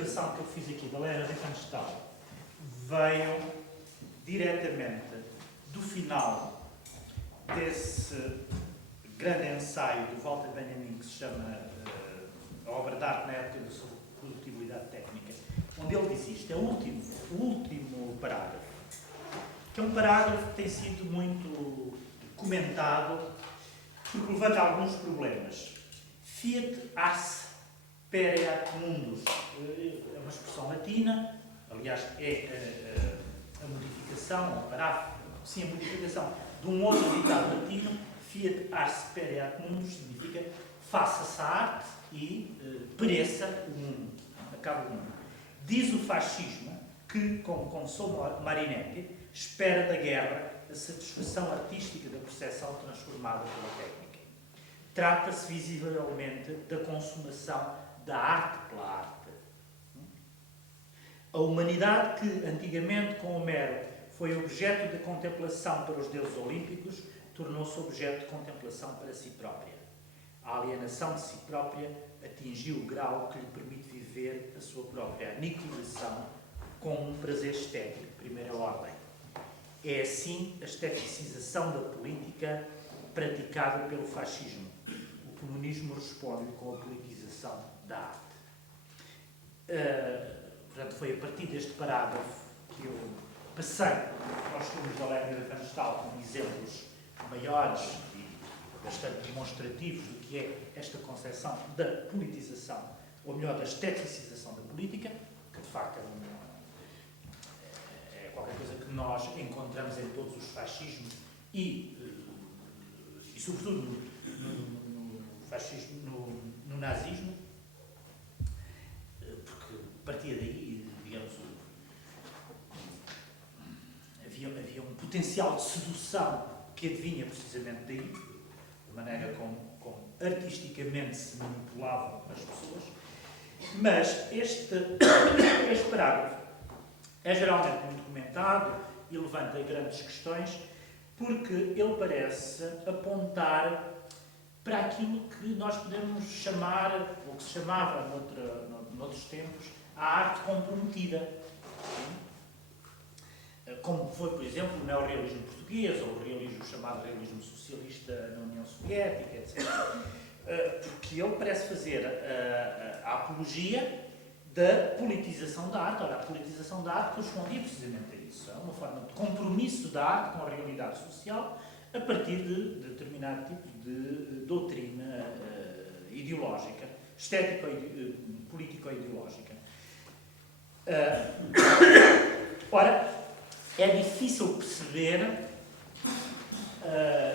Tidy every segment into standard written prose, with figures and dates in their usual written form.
evocação que eu fiz aqui da Lélia Riefenstahl veio diretamente do final desse grande ensaio do Walter Benjamin que se chama A Obra de Arte na Época da Produtividade Técnica, onde ele diz isto, é o último parágrafo, que é um parágrafo que tem sido muito comentado porque levanta alguns problemas. Fiat ars pereat mundus é uma expressão latina, aliás, é a modificação, a paráfrase, sim, a modificação de um outro ditado latino. Fiat ars pereat mundus significa faça-se a arte e pereça o mundo, acabe o mundo. Diz o fascismo que, como consolo Marinetti, espera da guerra a satisfação artística da percepção transformada pela técnica. Trata-se visivelmente da consumação da arte pela arte. A humanidade que, antigamente, com Homero, foi objeto de contemplação para os deuses olímpicos, tornou-se objeto de contemplação para si própria. A alienação de si própria atingiu o grau que lhe permite viver a sua própria aniquilação com um prazer estético de primeira ordem. É assim a esteticização da política praticada pelo fascismo. O comunismo responde com a politização da arte. Portanto, foi a partir deste parágrafo que eu passei aos filmes da Lélia Riefenstahl como exemplos maiores e bastante demonstrativos do que é esta concepção da politização, ou melhor, da esteticização da política, que de facto é qualquer coisa que nós encontramos em todos os fascismos e sobretudo no fascismo, no nazismo, porque partia daí, digamos, havia um potencial de sedução que advinha precisamente daí, da maneira como artisticamente se manipulavam as pessoas. Mas este parágrafo é geralmente muito comentado e levanta grandes questões porque ele parece apontar para aquilo que nós podemos chamar, ou que se chamava noutros tempos, a arte comprometida. Como foi, por exemplo, o neorrealismo português, ou o chamado realismo socialista na União Soviética, etc. Porque ele parece fazer a apologia da politização da arte. Ora, a politização da arte correspondia precisamente a isso. É uma forma de compromisso da arte com a realidade social a partir de determinado tipo de doutrina ideológica, estética político-ideológica. Ora, é difícil perceber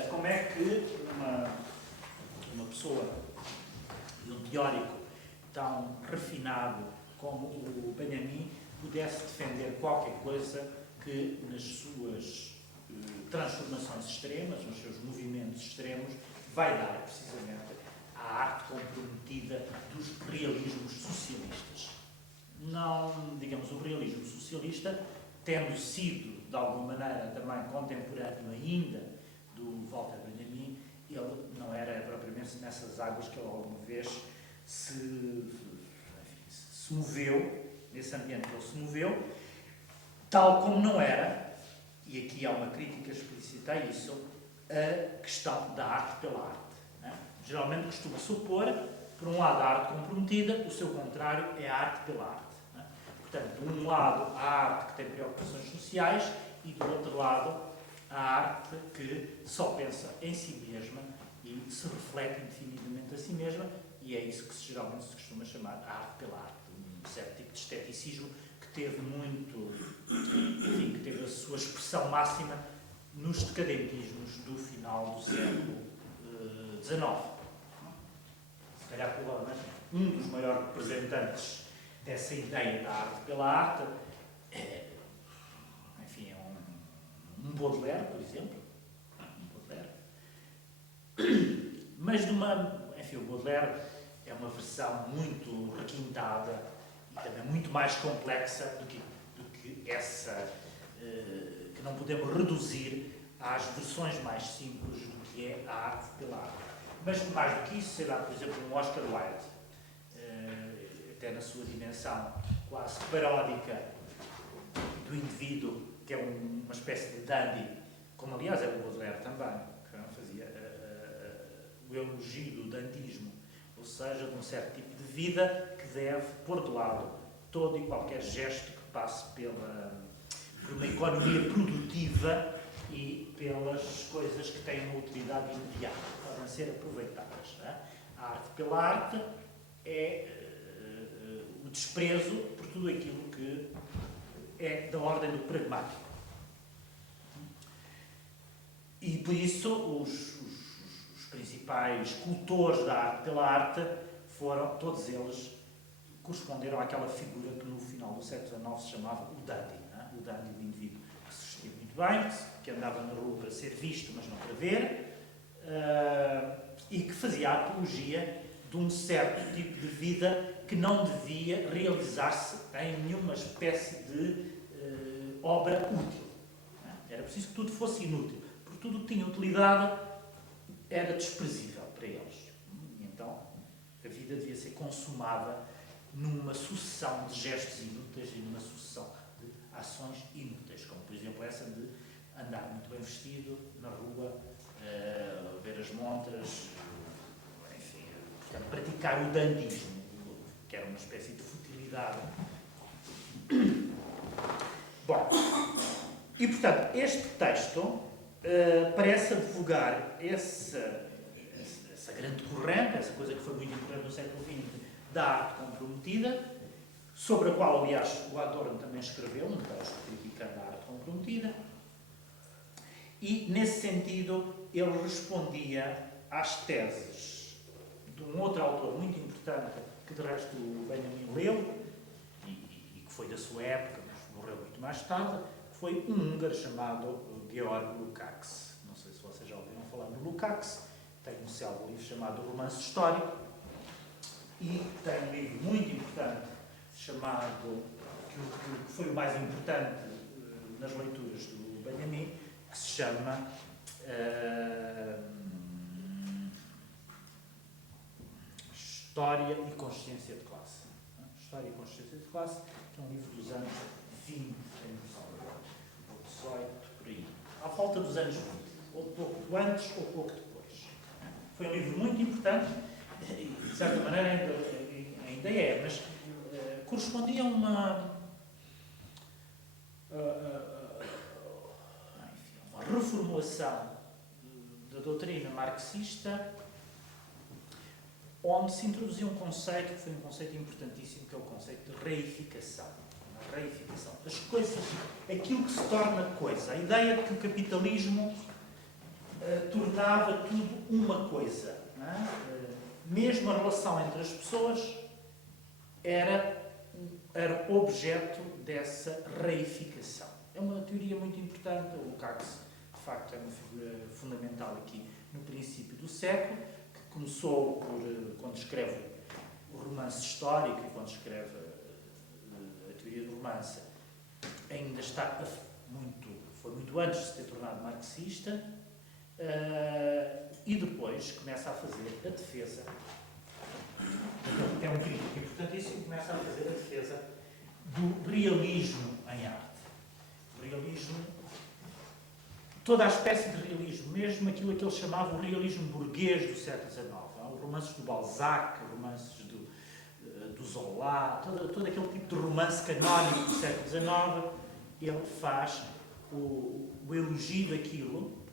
como é que uma pessoa e um teórico tão refinado como o Benjamin pudesse defender qualquer coisa que nas suas transformações extremas, nos seus movimentos extremos, vai dar precisamente à arte comprometida dos realismos socialistas. Não, digamos, o realismo socialista, tendo sido, de alguma maneira, também contemporâneo ainda do Walter Benjamin, ele não era propriamente nessas águas que ele alguma vez se moveu, nesse ambiente que ele se moveu, tal como não era, e aqui há uma crítica explícita a isso, a questão da arte pela arte. Né? Geralmente costuma supor, por um lado, a arte comprometida, o seu contrário é a arte pela arte. Né? Portanto, de um lado, a arte que tem preocupações sociais e, do outro lado, a arte que só pensa em si mesma e se reflete indefinidamente a si mesma, e é isso que geralmente se costuma chamar a arte pela arte. Um certo tipo de esteticismo que teve que teve a sua expressão máxima nos decadentismos do final do século XIX. Se calhar, provavelmente, um dos maiores representantes dessa ideia da arte pela arte é um Baudelaire, por exemplo. Mas o Baudelaire é uma versão muito requintada e também muito mais complexa do que essa, que não podemos reduzir às versões mais simples do que é a arte pela arte. Mas mais do que isso, sei lá, por exemplo, um Oscar Wilde, até na sua dimensão quase paródica do indivíduo, que é uma espécie de dandy, como aliás é o Baudelaire também, que fazia o elogio do dandismo, ou seja, de um certo tipo de vida que deve pôr de lado todo e qualquer gesto que passe por uma economia produtiva e pelas coisas que têm uma utilidade imediata, podem ser aproveitadas. Não é? A arte pela arte é o desprezo por tudo aquilo que é da ordem do pragmático. E por isso os principais cultores da arte pela arte foram, todos eles, corresponderam àquela figura que no final do século XIX se chamava o dandy. O dandy, o indivíduo que se vestia muito bem, que andava na rua para ser visto, mas não para ver, e que fazia a apologia de um certo tipo de vida que não devia realizar-se em nenhuma espécie de obra útil. Era preciso que tudo fosse inútil, porque tudo que tinha utilidade era desprezível para eles. E então a vida devia ser consumada numa sucessão de gestos inúteis e numa sucessão de ações inúteis, como por exemplo essa de andar muito bem vestido na rua, ver as montras, enfim, portanto, praticar o dandismo, que era uma espécie de futilidade. Bom, e portanto, este texto parece advogar essa grande corrente, essa coisa que foi muito importante no século XX, da arte comprometida, sobre a qual, aliás, o Adorno também escreveu um texto criticando a arte comprometida, e, nesse sentido, ele respondia às teses de um outro autor muito importante, que de resto o Benjamin leu, e que foi da sua época, mas morreu muito mais tarde, que foi um húngaro chamado Georg Lukács. Não sei se vocês já ouviram falar do Lukács. Tem um célebre livro chamado Romance Histórico, e tem um livro muito importante chamado, que foi o mais importante nas leituras do Benjamin, que se chama História e Consciência de Classe. História e Consciência de Classe, que é um livro dos anos 20, ou 18, por aí. À volta dos anos 20, ou pouco antes ou pouco depois. Foi um livro muito importante, e de certa maneira ainda é, mas correspondia a uma reformulação da doutrina marxista, onde se introduziu um conceito que foi um conceito importantíssimo, que é o conceito de reificação. A reificação. As coisas, aquilo que se torna coisa. A ideia de que o capitalismo tornava tudo uma coisa. Não é? Mesmo a relação entre as pessoas era objeto dessa reificação. É uma teoria muito importante. O Lukács, de facto, é uma figura fundamental aqui no princípio do século, que começou quando escreve o romance histórico e quando escreve a teoria do romance, ainda está foi muito antes de se ter tornado marxista, e depois começa a fazer a defesa. É um crítico importantíssimo, começa a fazer a defesa do realismo em arte. O realismo, toda a espécie de realismo, mesmo aquilo que ele chamava o realismo burguês do século XIX. Os romances do Balzac, romances do Zola, todo aquele tipo de romance canónico do século XIX, ele faz o elogio daquilo,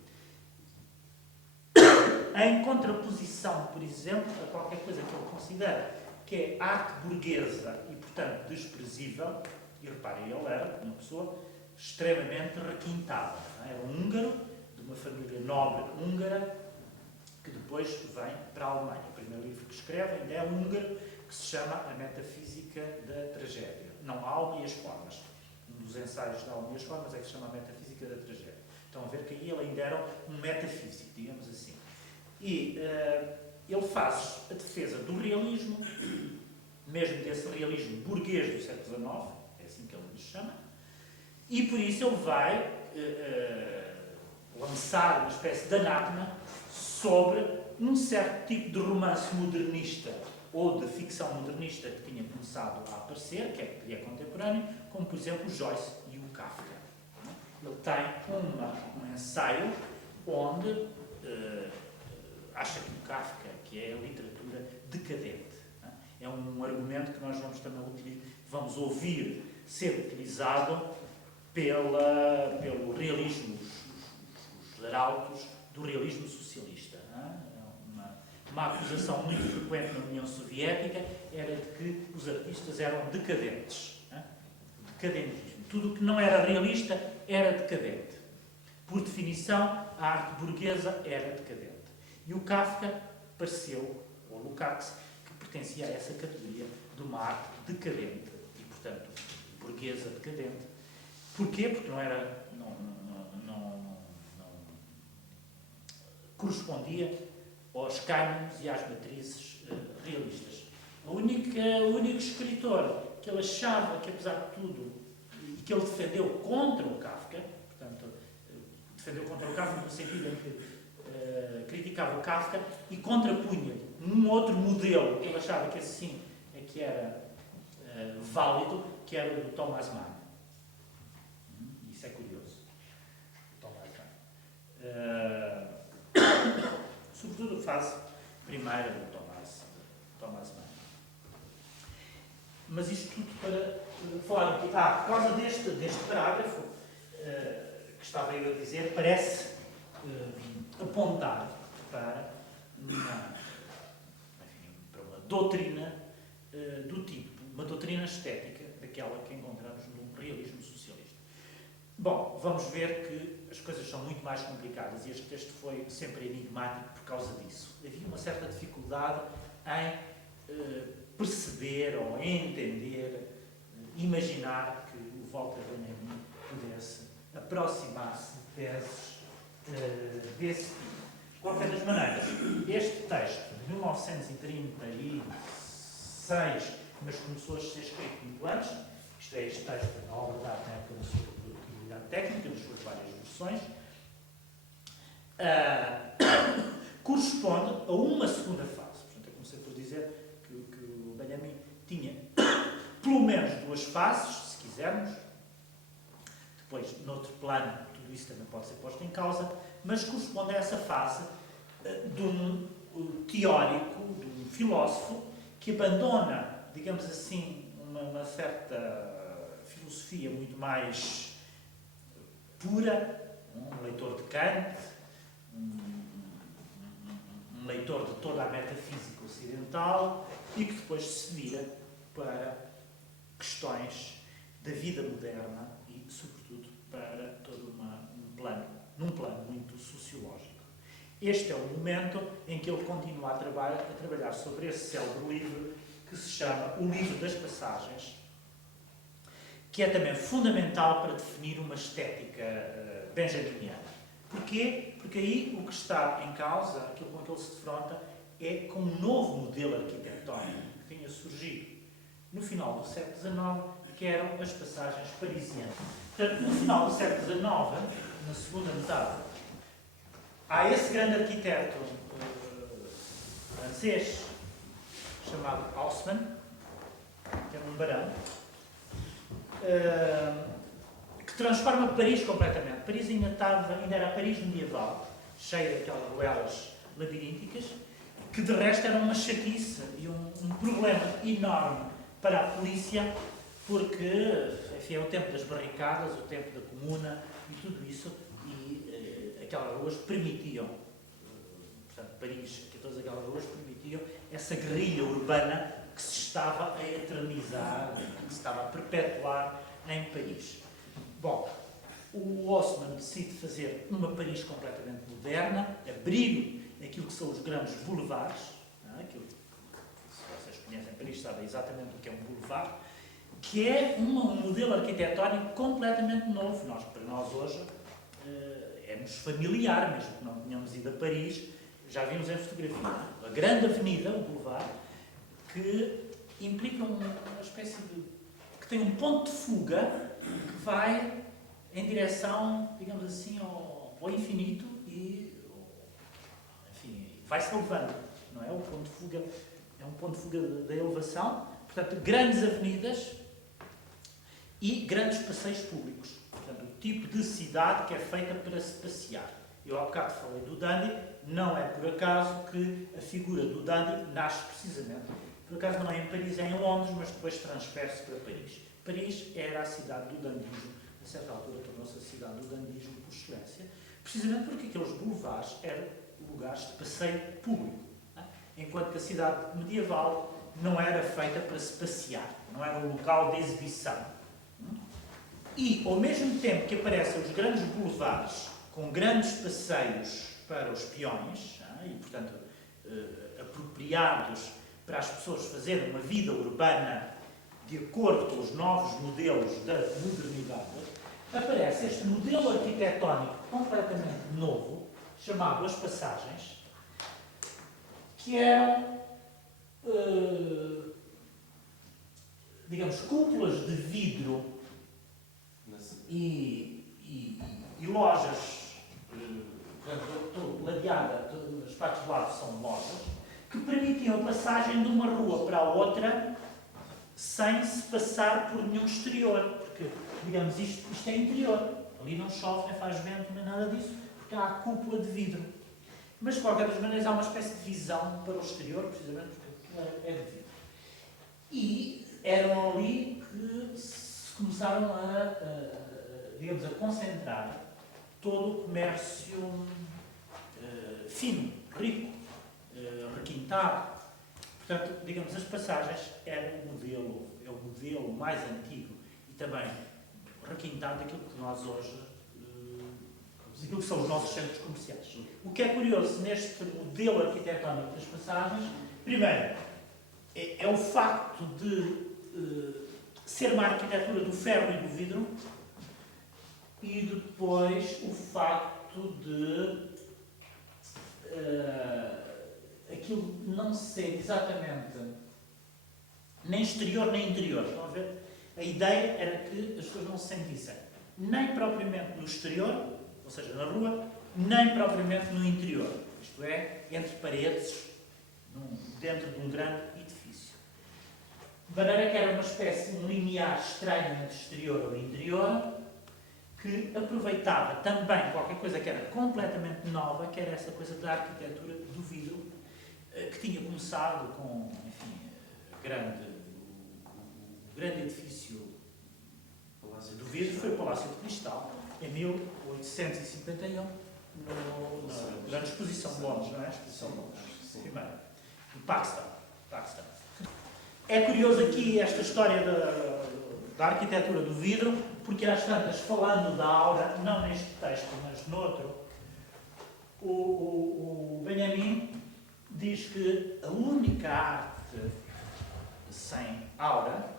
em contraposição, por exemplo, a qualquer coisa que ele considera que é arte burguesa e, portanto, desprezível. E reparem, ele era uma pessoa extremamente requintada. Era um húngaro, de uma família nobre húngara, que depois vem para a Alemanha. O primeiro livro que escreve ainda é um húngaro, que se chama A Metafísica da Tragédia. Não, a Alma e as Formas. Um dos ensaios da Alma e as Formas é que se chama A Metafísica da Tragédia. Estão a ver que aí ele ainda era um metafísico, digamos assim. E ele faz a defesa do realismo, mesmo desse realismo burguês do século XIX, é assim que ele lhe chama, e por isso ele vai lançar uma espécie de anátema sobre um certo tipo de romance modernista ou de ficção modernista que tinha começado a aparecer, que é contemporâneo, como por exemplo o Joyce e o Kafka. Ele tem um ensaio onde acha que o Kafka, que é a literatura decadente. É um argumento que nós vamos também vamos ouvir ser utilizado pelo realismo, os arautos do realismo socialista. Uma acusação muito frequente na União Soviética era de que os artistas eram decadentes. Decadentismo. Tudo o que não era realista era decadente. Por definição, a arte burguesa era decadente. E o Kafka pareceu, ou Lukács, que pertencia a essa categoria de uma arte decadente e, portanto, burguesa decadente. Porquê? Porque não correspondia aos cânones e às matrizes realistas. O único escritor que ele achava que, apesar de tudo, e que ele defendeu contra o Kafka, portanto, defendeu contra o Kafka no sentido em que criticava o Kafka e contrapunha um outro modelo que ele achava que assim é que era válido, que era o do Thomas Mann. Isso é curioso. Thomas Mann. Sobretudo a fase primeira do Thomas Mann. Mas isto tudo para falar aqui. Por causa deste parágrafo que estava eu a dizer, parece apontar para uma doutrina do tipo, uma doutrina estética daquela que encontramos no realismo socialista. Bom, vamos ver que as coisas são muito mais complicadas e este texto foi sempre enigmático por causa disso. Havia uma certa dificuldade em perceber ou em entender, imaginar que o Walter Benjamin pudesse aproximar-se de teses desse tipo. De qualquer das maneiras, este texto de 1936, mas começou a ser escrito muito antes, isto é, este texto na obra de arte na época da sua utilidade técnica, nas suas várias versões, corresponde a uma segunda fase. Portanto, eu comecei por dizer que o Benjamin tinha pelo menos duas fases, se quisermos. Depois, noutro plano, tudo isso também pode ser posto em causa, mas corresponde a essa fase de um teórico, de um filósofo, que abandona, digamos assim, uma certa filosofia muito mais pura, um leitor de Kant, um leitor de toda a metafísica ocidental, e que depois se vira para questões da vida moderna e, sobretudo, para todo num plano muito sociológico. Este é o momento em que ele continua a trabalhar sobre esse célebre livro que se chama O Livro das Passagens, que é também fundamental para definir uma estética benjaminiana. Porquê? Porque aí o que está em causa, aquilo com que ele se defronta, é com um novo modelo arquitetónico que tinha surgido no final do século XIX, que eram as passagens parisianas. Portanto, no final do século XIX, na segunda metade, há esse grande arquiteto francês, chamado Haussmann, que era um barão, que transforma Paris completamente. Paris ainda era a Paris medieval, cheia daquelas ruelas labirínticas, que de resto era uma chatice e um problema enorme para a polícia, porque, enfim, é o tempo das barricadas, o tempo da comuna e tudo isso, e aquelas ruas permitiam, portanto, Paris, que todas aquelas ruas permitiam essa guerrilha urbana que se estava a eternizar, que se estava a perpetuar em Paris. Bom, o Haussmann decide fazer uma Paris completamente moderna, abrir aquilo que são os grandes boulevards, aquilo que, se vocês conhecem Paris, sabem exatamente o que é um boulevard, que é um modelo arquitetónico completamente novo. Para nós hoje é-nos familiar, mesmo que não tenhamos ido a Paris, já vimos em fotografia. A grande avenida, o boulevard, que implica uma espécie de... que tem um ponto de fuga que vai em direção, digamos assim, ao infinito e, enfim, vai-se elevando, não é? O ponto de fuga é um ponto de fuga da elevação, portanto, grandes avenidas e grandes passeios públicos. Portanto, o tipo de cidade que é feita para se passear. Eu há bocado falei do dandy, não é por acaso que a figura do dandy nasce precisamente. Por acaso não é em Paris, é em Londres, mas depois transfere-se para Paris. Paris era a cidade do dandismo, a certa altura tornou-se a cidade do dandismo por excelência, precisamente porque aqueles boulevards eram lugares de passeio público, enquanto que a cidade medieval não era feita para se passear, não era um local de exibição. E, ao mesmo tempo que aparecem os grandes boulevards com grandes passeios para os peões, e, portanto, apropriados para as pessoas fazerem uma vida urbana de acordo com os novos modelos da modernidade, aparece este modelo arquitetónico completamente novo, chamado As Passagens, que eram, digamos, cúpulas de vidro e lojas, portanto, todo ladeada, as partes de lado são lojas, que permitiam a passagem de uma rua para a outra sem se passar por nenhum exterior, porque, digamos, isto é interior, ali não chove, nem faz vento, nem nada disso, porque há a cúpula de vidro. Mas, de qualquer das maneiras, há uma espécie de visão para o exterior, precisamente porque aquilo é de vidro. E eram ali que se começaram digamos, a concentrar todo o comércio fino, rico, requintado. Portanto, digamos, As Passagens é o modelo mais antigo e também requintado daquilo que nós hoje, daquilo que são os nossos centros comerciais. O que é curioso neste modelo arquitetónico das Passagens, primeiro, é o facto de ser uma arquitetura do ferro e do vidro, e depois o facto de aquilo não ser exatamente nem exterior nem interior. Estão a ver? A ideia era que as pessoas não se sentissem nem propriamente no exterior, ou seja, na rua, nem propriamente no interior. Isto é, entre paredes, dentro de um grande edifício. De maneira que era uma espécie, um limiar estranho entre exterior e interior, que aproveitava também qualquer coisa que era completamente nova, que era essa coisa da arquitetura do vidro, que tinha começado com, enfim, o grande edifício do vidro, foi o Palácio de Cristal, em 1851, na grande exposição de Londres, não é? A exposição de Londres, primeiro, de Paxton. É curioso aqui esta história da arquitetura do vidro, porque às tantas, falando da aura, não neste texto, mas noutro, o Benjamin diz que a única arte sem aura,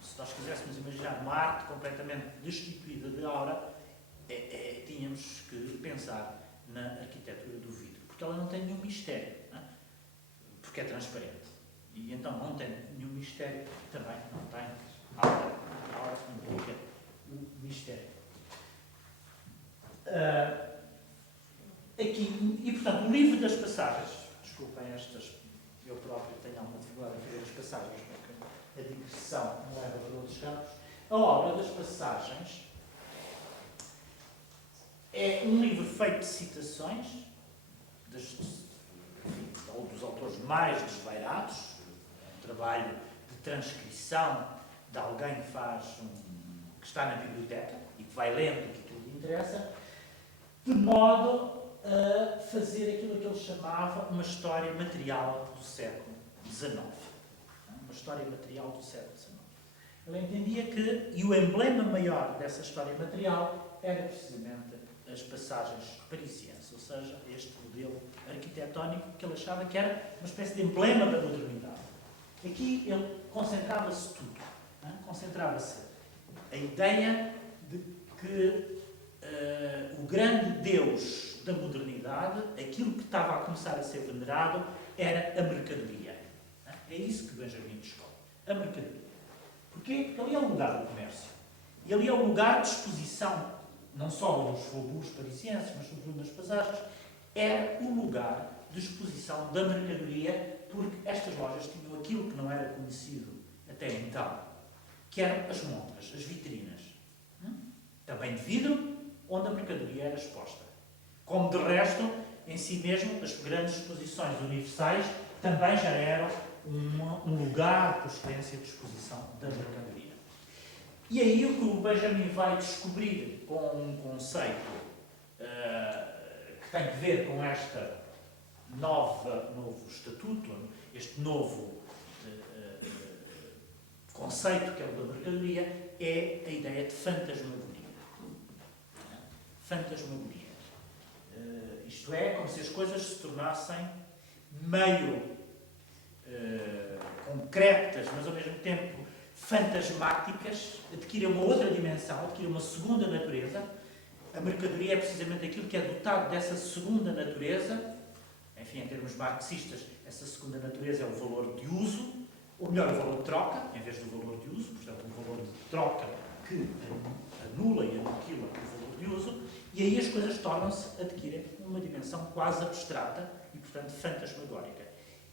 se nós quiséssemos imaginar uma arte completamente destituída de aura, tínhamos que pensar na arquitetura do vidro, porque ela não tem nenhum mistério, não é? Porque é transparente. E então não tem nenhum mistério, também não tem aura. A aura implica o mistério. Aqui, e portanto, o livro das passagens, desculpem estas, eu próprio tenho alguma dificuldade em fazer as passagens, porque a digressão não leva para outros campos. A obra das passagens é um livro feito de citações, ou dos autores mais desvairados, um trabalho de transcrição de alguém que está na biblioteca e que vai lendo o que tudo lhe interessa, de modo a fazer aquilo que ele chamava uma história material do século XIX. Uma história material do século XIX. Ele entendia que, e o emblema maior dessa história material era precisamente as passagens parisienses, ou seja, este modelo arquitetónico que ele achava que era uma espécie de emblema da modernidade. Aqui ele concentrava-se tudo. Concentrava-se a ideia de que o grande Deus da modernidade, aquilo que estava a começar a ser venerado, era a mercadoria. É isso que Benjamin descobre. A mercadoria. Porquê? Porque ali é o lugar do comércio. E ali é o lugar de exposição, não só nos faubourgs parisienses, mas sobretudo nas passagens, é o lugar de exposição da mercadoria, porque estas lojas tinham aquilo que não era conhecido até então, que eram as montras, as vitrinas. Também de vidro, onde a mercadoria era exposta. Como de resto, em si mesmo, as grandes exposições universais também já eram um lugar por excelência de exposição da mercadoria. E aí o que o Benjamin vai descobrir com um conceito que tem que ver com este novo estatuto, este novo conceito que é o da mercadoria, é a ideia de fantasmagoria. Fantasmagoria. Isto é, como se as coisas se tornassem meio concretas, mas ao mesmo tempo fantasmáticas, adquirem uma outra dimensão, adquirem uma segunda natureza. A mercadoria é precisamente aquilo que é dotado dessa segunda natureza. Enfim, em termos marxistas, essa segunda natureza é o valor de uso, ou melhor, o valor de troca, em vez do valor de uso, portanto, o valor de troca que anula e aniquila o valor de uso, e aí as coisas tornam-se, adquirem uma dimensão quase abstrata e, portanto, fantasmagórica.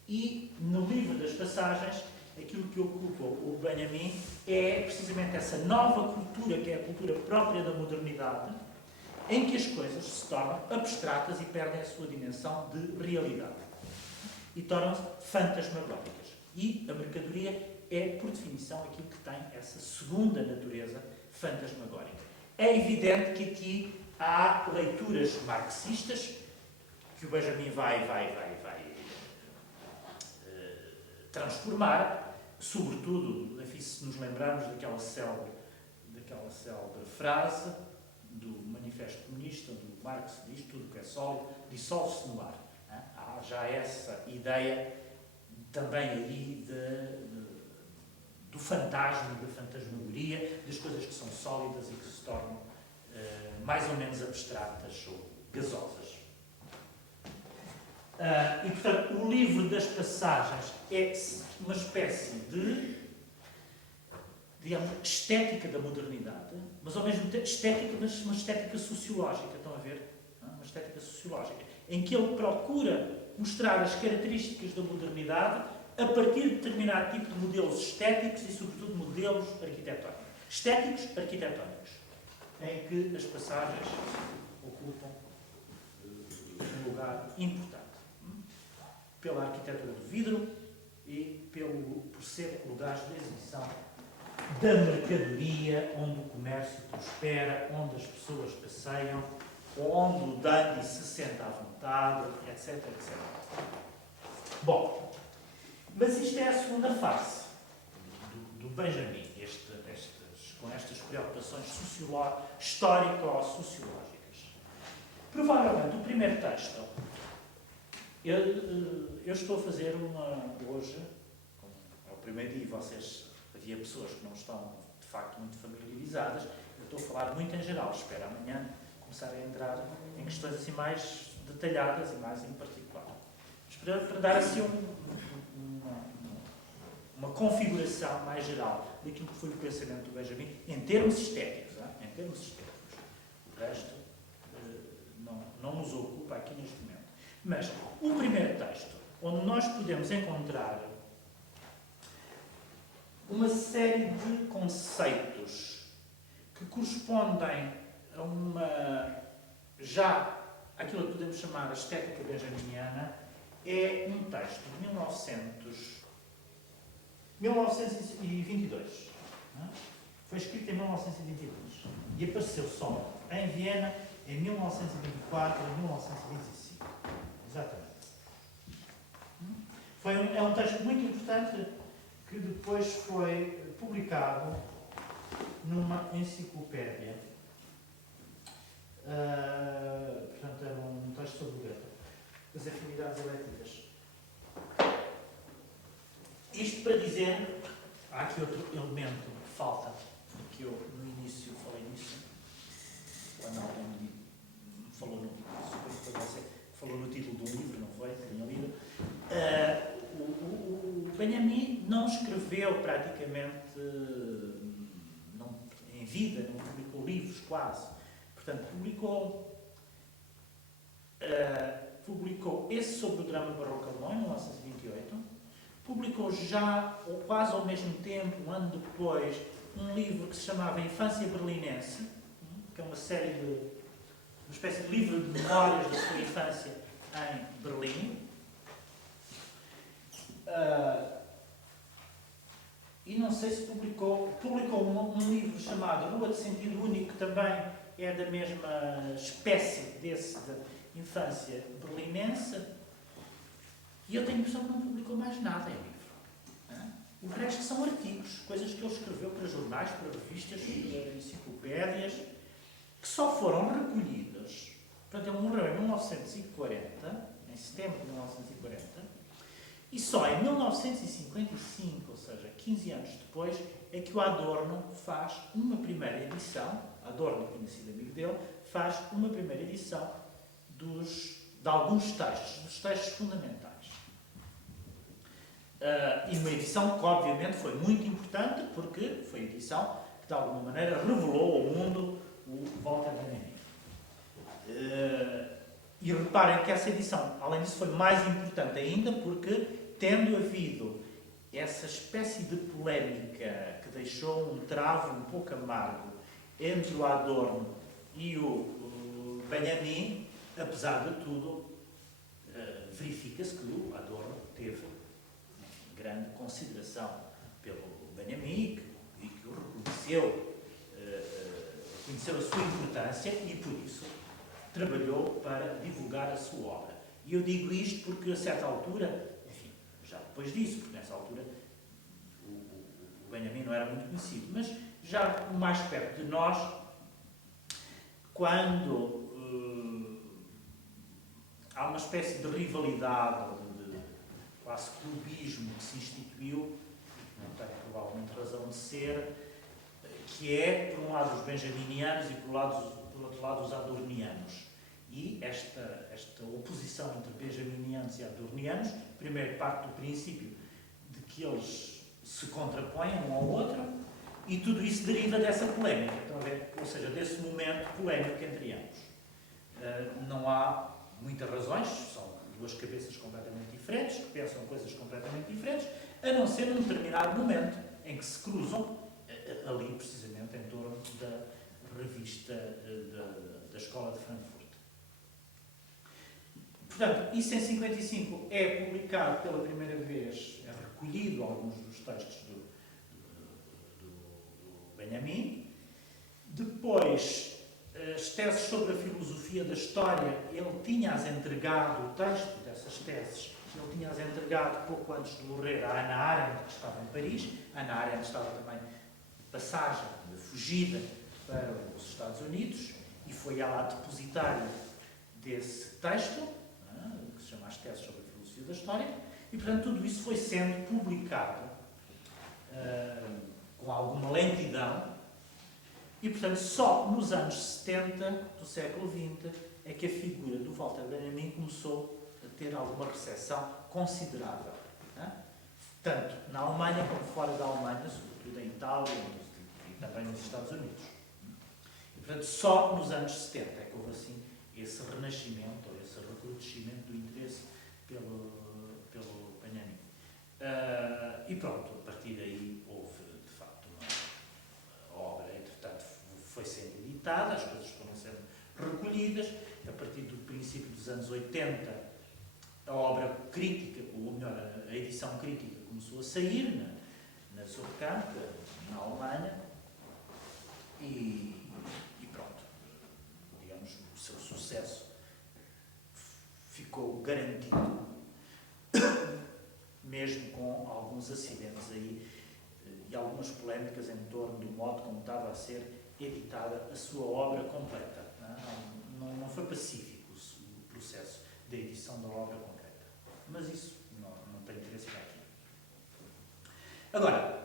E, no livro das passagens, aquilo que ocupa o Benjamin é precisamente essa nova cultura, que é a cultura própria da modernidade, em que as coisas se tornam abstratas e perdem a sua dimensão de realidade. E tornam-se fantasmagóricas. E a mercadoria é, por definição, aquilo que tem essa segunda natureza fantasmagórica. É evidente que aqui há leituras marxistas que o Benjamin vai transformar, sobretudo, se nos lembrarmos daquela célebre frase do Manifesto Comunista, onde Marx diz: tudo que é sólido dissolve-se no ar. Há já essa ideia também aí do fantasma, da fantasmagoria, das coisas que são sólidas e que se tornam mais ou menos abstratas ou gasosas. E, portanto, o livro das passagens é uma espécie de, digamos, estética da modernidade, mas ao mesmo tempo estética, mas uma estética sociológica, estão a ver? Uma estética sociológica, em que ele procura mostrar as características da modernidade a partir de determinado tipo de modelos estéticos e, sobretudo, modelos arquitetónicos. Estéticos arquitetónicos, em que as passagens ocupam um lugar importante. Pela arquitetura do vidro e por ser lugares de exibição da mercadoria, onde o comércio prospera, onde as pessoas passeiam, onde o dandy se sente à vontade, etc, etc. Bom, mas isto é a segunda face do Benjamin, com estas preocupações histórico-sociológicas. Provavelmente, o primeiro texto, eu estou a fazer hoje, é o primeiro dia, havia pessoas que não estão, de facto, muito familiarizadas, eu estou a falar muito em geral, espero amanhã começar a entrar em questões assim mais detalhadas e mais em particular. Mas para dar assim uma configuração mais geral daquilo que foi o pensamento do Benjamin, em termos estéticos. Em termos estéticos. O resto não nos ocupa aqui neste momento. Mas o primeiro texto, onde nós podemos encontrar uma série de conceitos que correspondem a aquilo que podemos chamar a estética benjaminiana, é um texto de 1922. Foi escrito em 1922 e apareceu só em Viena em 1924 e 1925. Exatamente. É um texto muito importante que depois foi publicado numa enciclopédia. Portanto, era um texto sobre as afinidades elétricas. Isto para dizer, há aqui outro elemento que falta, que eu no início falei nisso, quando alguém me falou no título do livro, não foi? Tinha lido. O Benjamin não escreveu praticamente em vida, não publicou livros quase. Portanto, publicou publicou esse sobre o drama barroco alemão, em 1928. Publicou já, ou quase ao mesmo tempo, um ano depois, um livro que se chamava Infância Berlinense, que é uma espécie de livro de memórias da sua infância em Berlim. E não sei se publicou um livro chamado Rua de Sentido Único, que também é da mesma espécie desse de infância berlinense. E eu tenho a impressão que não publicou mais nada em livro. O resto são artigos, coisas que ele escreveu para jornais, para revistas, para enciclopédias, que só foram recolhidas. Portanto, ele morreu em 1940, em setembro de 1940, e só em 1955, ou seja, 15 anos depois, é que o Adorno faz uma primeira edição, Adorno, conhecido amigo dele, faz uma primeira edição de alguns textos, dos textos fundamentais. E uma edição que, obviamente, foi muito importante, porque foi a edição que, de alguma maneira, revelou ao mundo o Walter Benjamin. E reparem que essa edição, além disso, foi mais importante ainda, porque, tendo havido essa espécie de polémica que deixou um travo um pouco amargo entre o Adorno e o Benjamin, apesar de tudo, verifica-se que o Adorno teve grande consideração pelo Benjamin e que o reconheceu, reconheceu a sua importância e, por isso, trabalhou para divulgar a sua obra. E eu digo isto porque, a certa altura, enfim, já depois disso, porque nessa altura o Benjamin não era muito conhecido, mas já mais perto de nós, quando há uma espécie de rivalidade, de quase clubismo que se instituiu, não tem provavelmente razão de ser, que é, por um lado, os benjaminianos e, por outro lado, os adornianos. E esta oposição entre benjaminianos e adornianos, primeiro parte do princípio de que eles se contrapõem um ao outro, e tudo isso deriva dessa polémica, ou seja, desse momento polémico entre ambos. Não há muitas razões, são duas cabeças completamente diferentes, que pensam coisas completamente diferentes, a não ser num determinado momento em que se cruzam, ali precisamente em torno da revista da Escola de Frankfurt. Portanto, isso em 55 é publicado pela primeira vez, é recolhido alguns dos textos do Benjamin. Depois, as teses sobre a filosofia da história, ele tinha-as entregado, o texto dessas teses, ele tinha-as entregado pouco antes de morrer à Hannah Arendt, que estava em Paris. A Hannah Arendt estava também de passagem, de fugida para os Estados Unidos, e foi ela a depositária desse texto, que se chama As Teses sobre a Filosofia da História, e, portanto, tudo isso foi sendo publicado com alguma lentidão, e, portanto, só nos anos 70 do século XX é que a figura do Walter Benjamin começou a ter alguma recepção considerável, tanto na Alemanha como fora da Alemanha, sobretudo em Itália e também nos Estados Unidos. E, portanto, só nos anos 70 é que houve assim esse renascimento, ou esse recrudescimento do interesse pelo Benjamin. E pronto, a partir daí houve, de facto, a obra, entretanto, foi sendo editada, as coisas foram sendo recolhidas. A partir do princípio dos anos 80, a obra crítica, ou melhor, a edição crítica começou a sair na Surkamp, na Alemanha, e pronto, digamos, o seu sucesso ficou garantido, mesmo com alguns acidentes aí e algumas polémicas em torno do modo como estava a ser editada a sua obra completa. Não foi pacífico o processo da edição da obra concreta. Mas isso não tem interesse para aqui. Agora,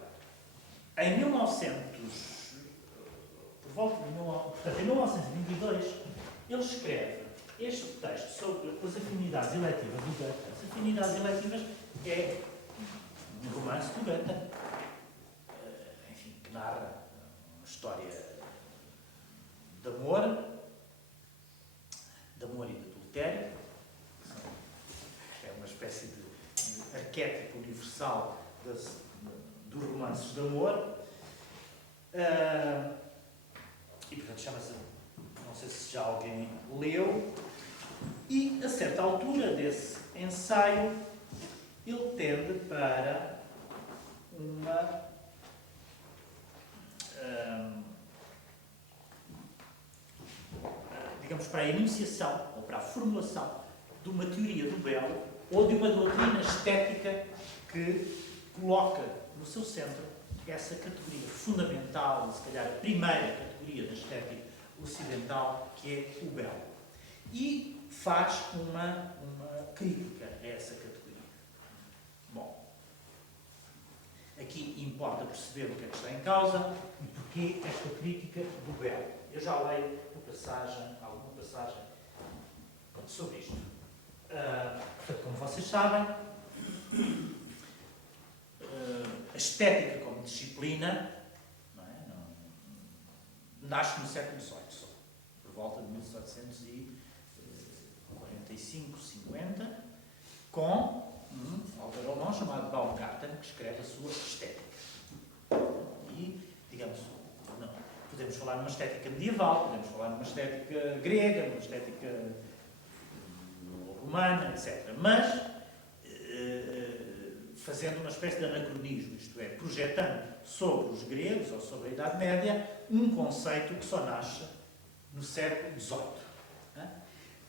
em 1922, ele escreve este texto sobre as afinidades eletivas do Goethe. As afinidades eletivas é um romance do Goethe, enfim, que narra uma história de amor e de adultério, que são arquétipo universal dos romances de amor. E, portanto, chama-se, não sei se já alguém leu, e, a certa altura desse ensaio, ele tende para uma digamos, para a enunciação ou para a formulação de uma teoria do belo ou de uma doutrina estética que coloca no seu centro essa categoria fundamental, se calhar a primeira categoria da estética ocidental, que é o belo. E faz uma crítica a essa categoria. Bom, aqui importa perceber o que é que está em causa e porquê esta crítica do belo. Eu já leio alguma passagem sobre isto. Portanto, como vocês sabem, a estética como disciplina nasce no século XVIII, só, por volta de 1745, 50, com um autor alemão chamado Baumgarten, que escreve a sua estética. E, digamos, podemos falar numa estética medieval, podemos falar numa estética grega, numa estética romana, etc. Mas fazendo uma espécie de anacronismo, isto é, projetando sobre os gregos ou sobre a Idade Média um conceito que só nasce no século XVIII.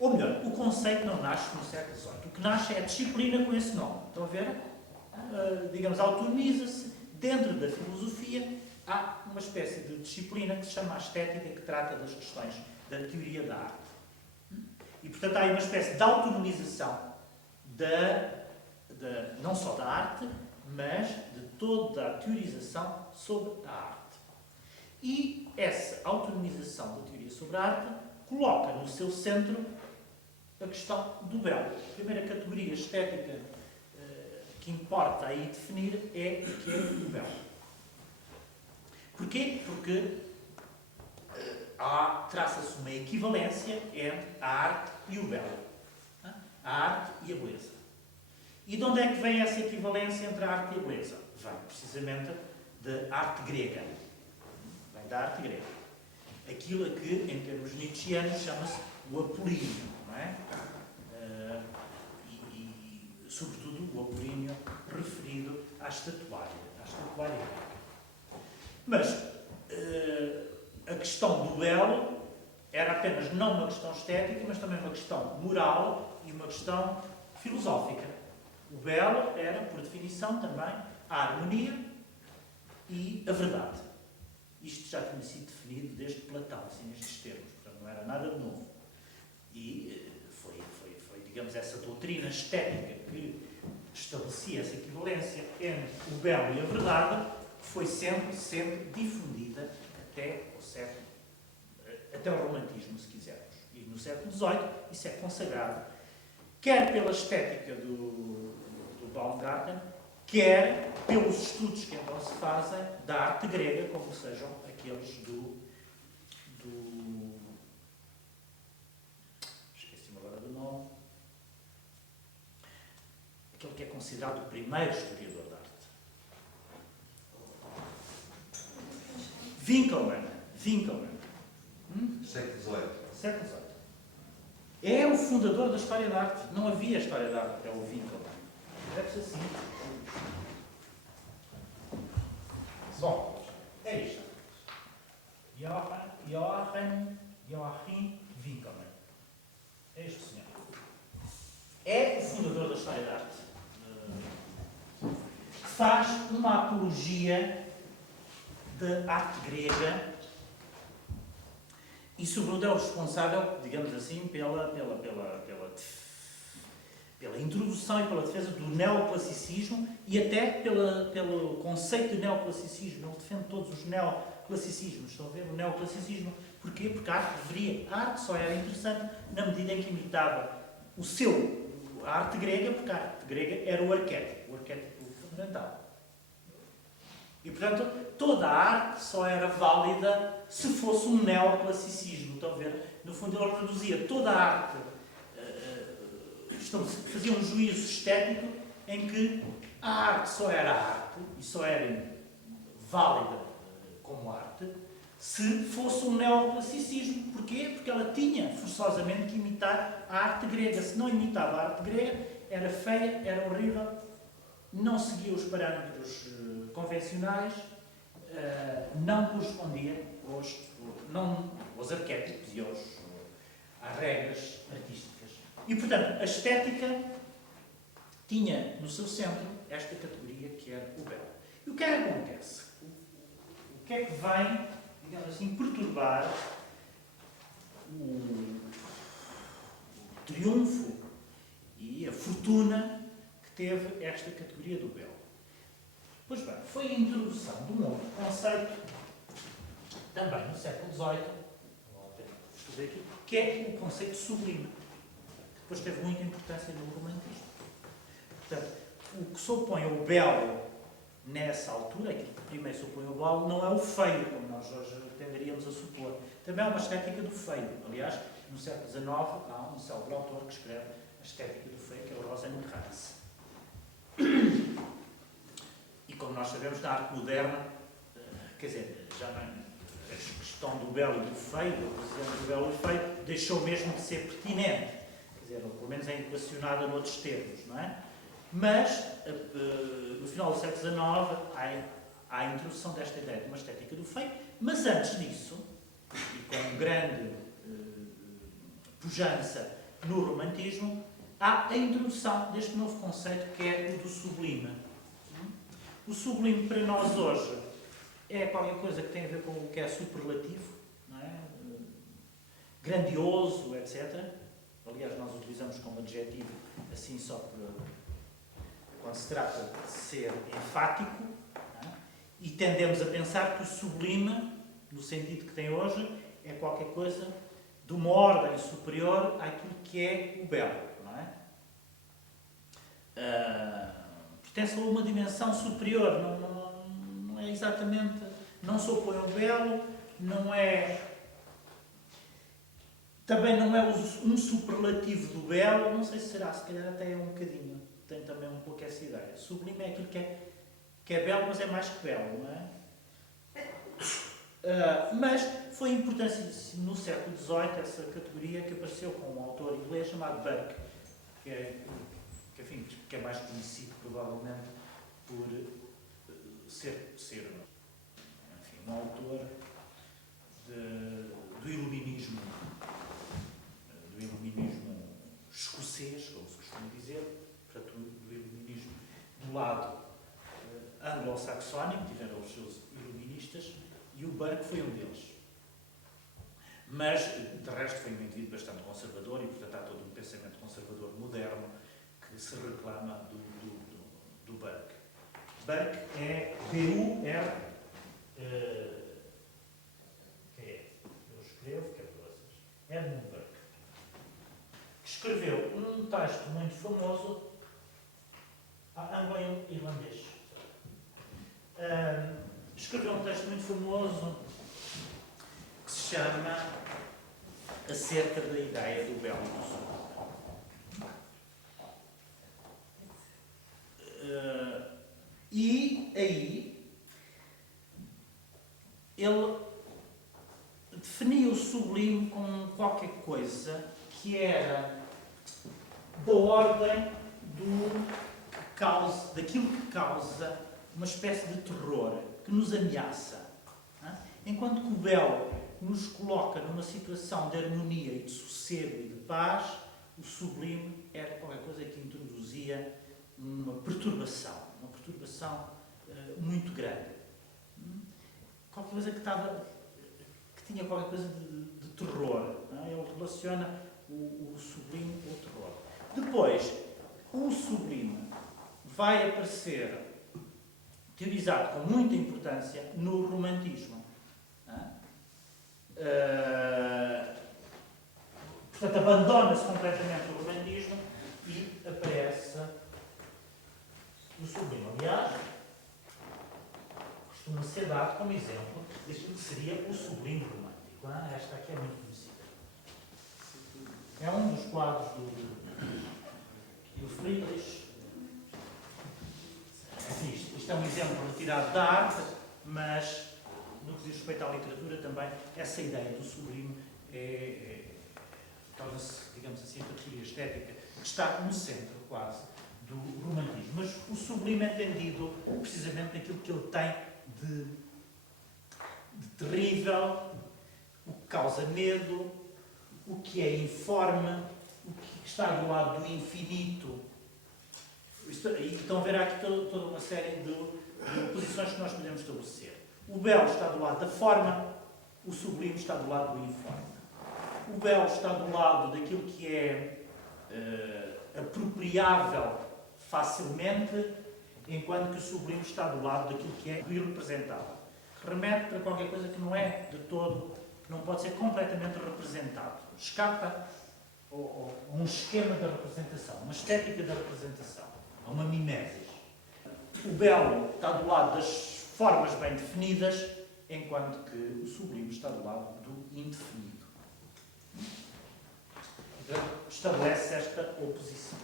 Ou melhor, o conceito não nasce no século XVIII. O que nasce é a disciplina com esse nome. Estão a ver? Digamos, autonomiza-se dentro da filosofia. Há uma espécie de disciplina que se chama a estética, que trata das questões da teoria da arte. E, portanto, há aí uma espécie de autonomização não só da arte, mas de toda a teorização sobre a arte. E essa autonomização da teoria sobre a arte coloca no seu centro a questão do belo. A primeira categoria estética que importa aí definir é o que é o belo. Porquê? Porque traça-se uma equivalência entre a arte e o belo. A arte e a beleza. E de onde é que vem essa equivalência entre a arte e a beleza? Vem precisamente da arte grega. Vem da arte grega. Aquilo a que, em termos nietzschianos, chama-se o apolíneo, não é? E, sobretudo, o apolíneo referido à estatuária grega. Mas a questão do belo era apenas não uma questão estética, mas também uma questão moral e uma questão filosófica. O belo era, por definição, também a harmonia e a verdade. Isto já tinha sido definido desde Platão, assim, nestes termos, portanto não era nada de novo. E foi, digamos, essa doutrina estética que estabelecia essa equivalência entre o belo e a verdade, foi sempre difundida até o romantismo, se quisermos. E no século XVIII isso é consagrado, quer pela estética do Baumgarten, quer pelos estudos que então se fazem da arte grega, como sejam aqueles esqueci-me agora do nome. Aquele que é considerado o primeiro historiador da arte. Winckelmann. Século XVIII. É o fundador da história da arte. Não havia história da arte até o Winckelmann. Deve-se assim. Bom, é isto. Joachim Winckelmann. É este senhor. É o fundador da história da arte. Que faz uma apologia da arte grega e, sobretudo, é o responsável, digamos assim, pela introdução e pela defesa do neoclassicismo e até pelo conceito de neoclassicismo. Ele defende todos os neoclassicismos. Estão a ver? O neoclassicismo. Porquê? Porque a arte só era interessante na medida em que imitava a arte grega, porque a arte grega era o arquétipo fundamental. E, portanto, toda a arte só era válida se fosse um neoclassicismo. Estão a ver? No fundo, ele reduzia toda a arte, fazia um juízo estético em que a arte só era arte, e só era válida como arte, se fosse um neoclassicismo. Porquê? Porque ela tinha forçosamente que imitar a arte grega. Se não imitava a arte grega, era feia, era horrível, não seguia os parâmetros convencionais, não correspondia aos arquétipos e às regras artísticas. E, portanto, a estética tinha no seu centro esta categoria que era o belo. E o que é que acontece? O que é que vem, digamos assim, perturbar o triunfo e a fortuna que teve esta categoria do belo? Pois bem, foi a introdução de um outro conceito, também no século XVIII, que é o conceito sublime, que depois teve muita importância no romantismo. Portanto, o que se opõe ao belo nessa altura, aquilo que primeiro se opõe ao belo, não é o feio, como nós hoje tenderíamos a supor. Também é uma estética do feio. Aliás, no século XIX há um célebre autor que escreve a estética do feio, que é o Rosenkranz. E como nós sabemos, na arte moderna, quer dizer, já não, a questão do belo e do feio, a questão do belo e do feio, deixou mesmo de ser pertinente. Quer dizer, ou pelo menos é equacionada noutros termos, não é? Mas, no final do século XIX, há a introdução desta ideia de uma estética do feio, mas antes disso, e com grande pujança no romantismo, há a introdução deste novo conceito que é o do sublime. O sublime para nós hoje é qualquer coisa que tem a ver com o que é superlativo, não é? Grandioso, etc. Aliás, nós utilizamos como adjetivo assim só quando se trata de ser enfático, não é? E tendemos a pensar que o sublime, no sentido que tem hoje, é qualquer coisa de uma ordem superior àquilo que é o belo, não é? Pertence a uma dimensão superior, não é exatamente, não se opõe ao belo, não é, também não é um superlativo do belo, não sei se será, se calhar até é um bocadinho, tem também um pouco essa ideia. Sublime é aquilo que é belo, mas é mais que belo, não é? Mas foi importante no século XVIII essa categoria que apareceu com um autor inglês chamado Burke, que é mais conhecido provavelmente por ser enfim, um autor do iluminismo escocês, como se costuma dizer, portanto, do iluminismo do lado anglo-saxónico, tiveram os seus iluministas, e o Burke foi um deles. Mas, de resto, foi um indivíduo bastante conservador e, portanto, há todo um pensamento conservador moderno que se reclama do Burke. Burke é B-U-R... eu escrevo, que é para vocês. Edmund Burke. Que escreveu um texto muito famoso anglo-irlandês. Escreveu um texto muito famoso que se chama Acerca da Ideia do Belo e do Sublime. E aí ele definia o sublime como qualquer coisa que era da ordem daquilo que causa uma espécie de terror, que nos ameaça. Enquanto que o belo nos coloca numa situação de harmonia e de sossego e de paz, o sublime era qualquer coisa que introduzia uma perturbação muito grande. Qualquer coisa que tinha qualquer coisa de terror. Ele relaciona o sublime com o terror. Depois, o sublime vai aparecer teorizado com muita importância no romantismo. Portanto, abandona-se completamente o romantismo e aparece o sublime. Aliás, costuma ser dado como exemplo daquilo que seria o sublime romântico. Esta aqui é muito conhecida. É um dos quadros do Friedrich enfim, isto é um exemplo retirado da arte, mas no que diz respeito à literatura também, essa ideia do sublime torna-se, digamos assim, a categoria estética que está no centro quase do romantismo. Mas o sublime é entendido precisamente naquilo que ele tem de terrível, o que causa medo, o que é informe, o que está do lado do infinito. Então verá aqui toda uma série de posições que nós podemos estabelecer. O belo está do lado da forma, o sublime está do lado do informe. O belo está do lado daquilo que é apropriável facilmente, enquanto que o sublime está do lado daquilo que é irrepresentável. Remete para qualquer coisa que não é de todo, que não pode ser completamente representado. Escapa a um esquema da representação, uma estética da representação, a uma mimesis. O belo está do lado das formas bem definidas, enquanto que o sublime está do lado do indefinido. Então, estabelece esta oposição.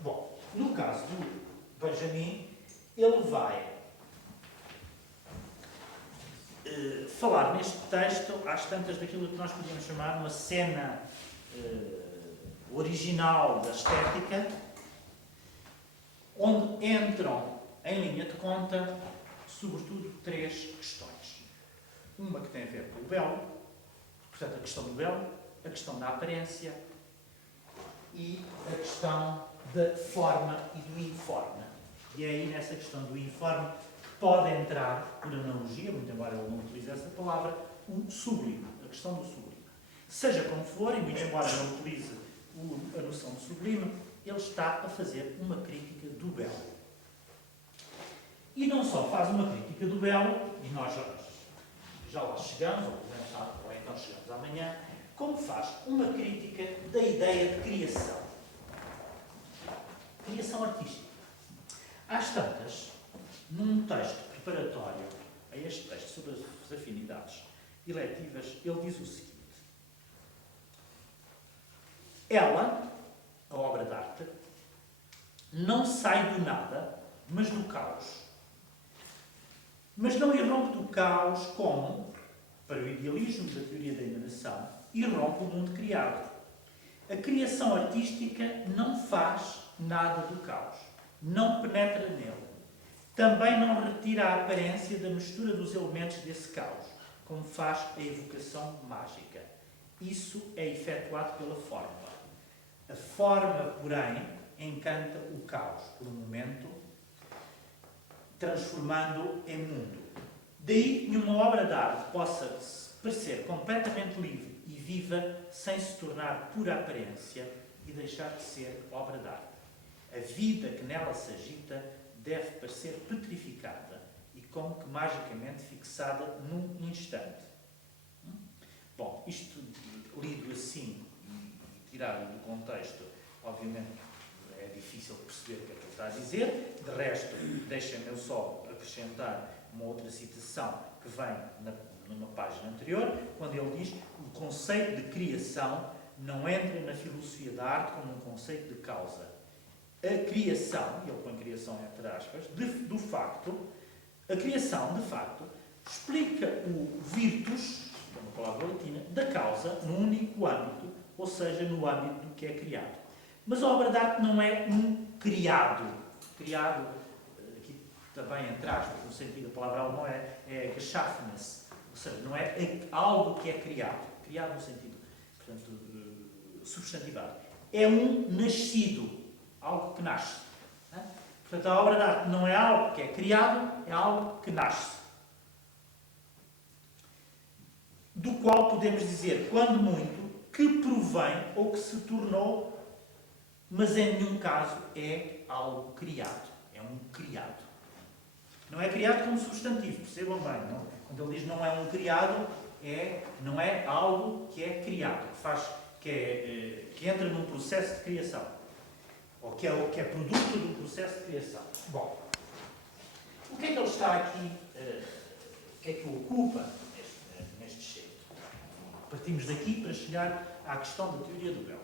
Bom, no caso do Benjamin, ele vai falar neste texto, às tantas, daquilo que nós podíamos chamar uma cena original da estética, onde entram em linha de conta, sobretudo, três questões. Uma que tem a ver com o belo, portanto, a questão do belo, a questão da aparência e a questão da forma e do informe. E é aí, nessa questão do informe, que pode entrar, por analogia, muito embora ele não utilize essa palavra, o sublime, a questão do sublime. Seja como for, e muito embora não utilize a noção de sublime, ele está a fazer uma crítica do belo. E não só faz uma crítica do belo, e nós já lá chegamos, ou então chegamos amanhã, como faz uma crítica da ideia de criação. Criação artística. Às tantas, num texto preparatório a este texto sobre as afinidades eletivas, ele diz o seguinte: ela, a obra de arte, não sai do nada, mas do caos. Mas não irrompe do caos como, para o idealismo da teoria da emanação, irrompe o mundo criado. A criação artística não faz nada do caos, não penetra nele. Também não retira a aparência da mistura dos elementos desse caos, como faz a evocação mágica. Isso é efetuado pela fórmula. A forma, porém, encanta o caos por um momento, transformando em mundo. Daí que nenhuma obra de arte possa parecer completamente livre e viva sem se tornar pura aparência e deixar de ser obra de arte. A vida que nela se agita deve parecer petrificada e como que magicamente fixada num instante. Bom, isto lido assim e tirado do contexto, obviamente é difícil perceber o que é que ele está a dizer. De resto, deixem-me eu só acrescentar uma outra citação que vem numa página anterior, quando ele diz que o conceito de criação não entra na filosofia da arte como um conceito de causa. A criação, e ele põe criação entre aspas, do facto, a criação, de facto, explica o virtus, que é uma palavra latina, da causa no único âmbito, ou seja, no âmbito do que é criado. Mas a obra de arte não é um criado. Criado, aqui também entre aspas, no sentido da palavra alemã, é geschaffenes, ou seja, não é algo que é criado. Criado no sentido, portanto, substantivado. É um nascido, algo que nasce. Né? Portanto, a obra de arte não é algo que é criado, é algo que nasce. Do qual podemos dizer, quando muito, que provém ou que se tornou, mas em nenhum caso é algo criado. É um criado. Não é criado como substantivo, percebam bem. Não? Quando ele diz não é um criado, não é algo que é criado, que entra num processo de criação. Ou que é produto de um processo de criação. Bom, o que é que ele está aqui, o que é que o ocupa neste excerto? Partimos daqui para chegar à questão da teoria do belo.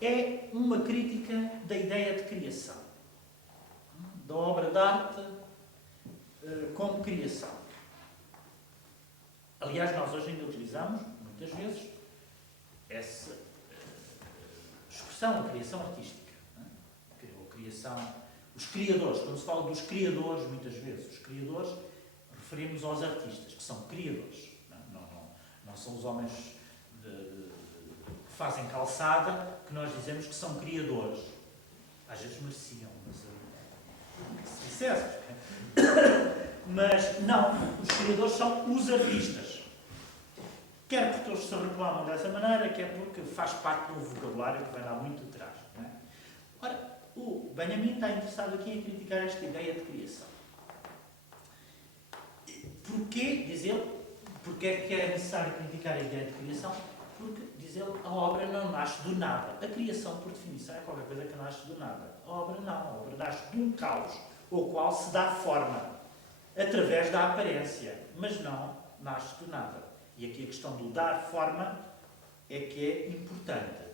É uma crítica da ideia de criação. da obra de arte como criação. Aliás, nós hoje ainda utilizamos, muitas vezes, essa expressão, a criação artística. Não é? Ou criação, os criadores, quando se fala dos criadores, muitas vezes, os criadores, referimos aos artistas, que são criadores. Não são os homens que fazem calçada, que nós dizemos que são criadores. Às vezes mereciam, mas se dissesse. Mas não, os criadores são os artistas. Quer porque eles se reclamam dessa maneira, quer porque faz parte do vocabulário que vem lá muito atrás. Não é? Ora, o Benjamin está interessado aqui em criticar esta ideia de criação. Porquê, diz ele, porque é que é necessário criticar a ideia de criação? Porque, diz ele, a obra não nasce do nada. A criação, por definição, é qualquer coisa que nasce do nada. A obra não. A obra nasce de um caos ao qual se dá forma, através da aparência, mas não nasce do nada. E aqui a questão do dar forma é que é importante.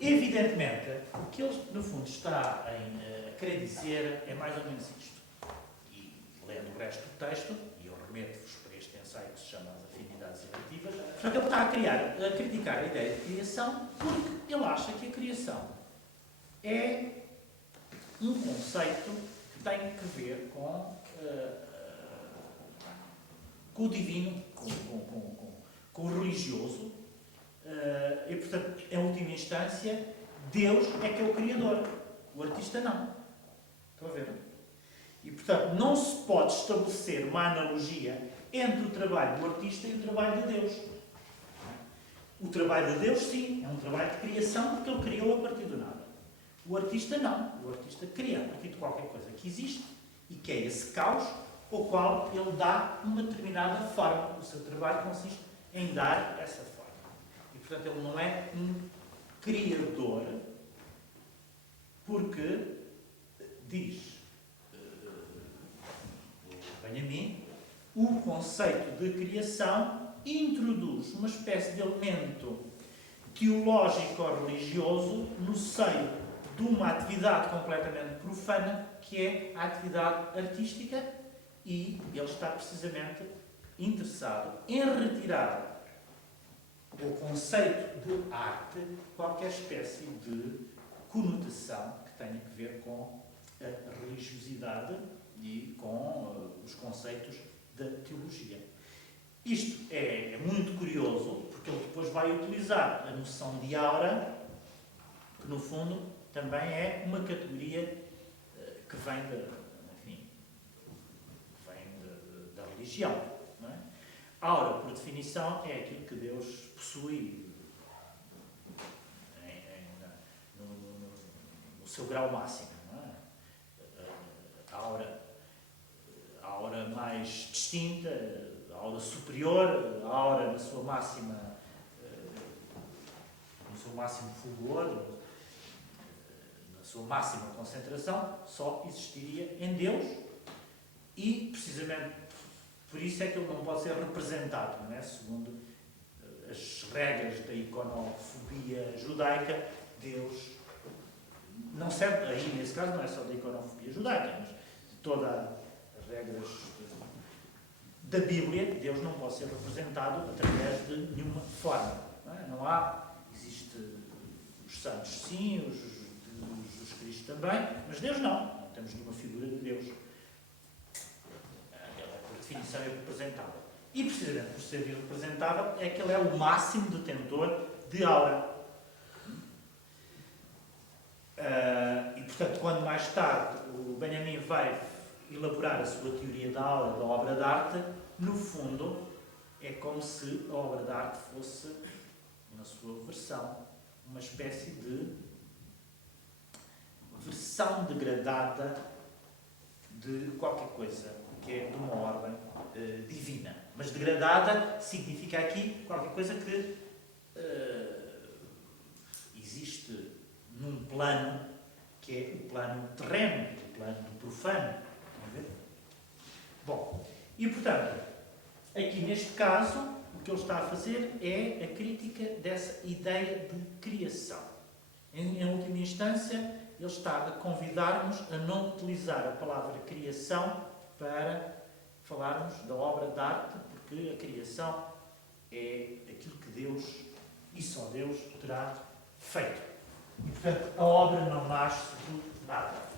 Evidentemente, o que ele, no fundo, está a querer dizer é mais ou menos isto. E, lendo o resto do texto, e eu remeto-vos para este ensaio que se chama As Afinidades Relativas, portanto, ele está a criticar a ideia de criação porque ele acha que a criação é um conceito que tem que ver com o divino, com o religioso, e, portanto, em última instância, Deus é que é o Criador. O artista não. Estão a ver? E, portanto, não se pode estabelecer uma analogia entre o trabalho do artista e o trabalho de Deus. O trabalho de Deus, sim, é um trabalho de criação, porque ele criou a partir do nada. O artista não. O artista cria a partir de qualquer coisa que existe e que é esse caos ao qual ele dá uma determinada forma. O seu trabalho consiste em dar essa forma. E, portanto, ele não é um criador, porque, diz o Benjamin, o conceito de criação introduz uma espécie de elemento teológico ou religioso no seio de uma atividade completamente profana, que é a atividade artística, e ele está precisamente interessado em retirar o conceito de arte qualquer espécie de conotação que tenha que ver com a religiosidade e com os conceitos da teologia. Isto é muito curioso, porque ele depois vai utilizar a noção de aura, que no fundo também é uma categoria que vem da religião. Não é? Aura, por definição, é aquilo que Deus possui no seu grau máximo. Não é? A aura mais distinta, a aura superior, a aura na sua máxima, no seu máximo fulgor, na sua máxima concentração, só existiria em Deus, e precisamente por isso é que ele não pode ser representado, não é? Segundo as regras da iconofobia judaica. Deus não serve, aí nesse caso não é só da iconofobia judaica, mas de todas as regras da Bíblia. Deus não pode ser representado através de nenhuma forma. Não há, existe os santos sim, os Jesus Cristo também, mas Deus não temos nenhuma figura de Deus. Ele é, por definição, irrepresentável. E, precisamente por ser irrepresentável, é que ele é o máximo detentor de aura. E, portanto, quando mais tarde o Benjamin vai elaborar a sua teoria da aura, da obra de arte, no fundo, é como se a obra de arte fosse, na sua versão, uma espécie de versão degradada de qualquer coisa que é de uma ordem divina. Mas degradada significa aqui qualquer coisa que existe num plano que é o plano terreno, o plano do profano. Estão a ver? Bom, e portanto, aqui neste caso, o que ele está a fazer é a crítica dessa ideia de criação. Em última instância, ele está a convidar-nos a não utilizar a palavra criação para falarmos da obra de arte, porque a criação é aquilo que Deus, e só Deus, terá feito. E, portanto, a obra não nasce do nada.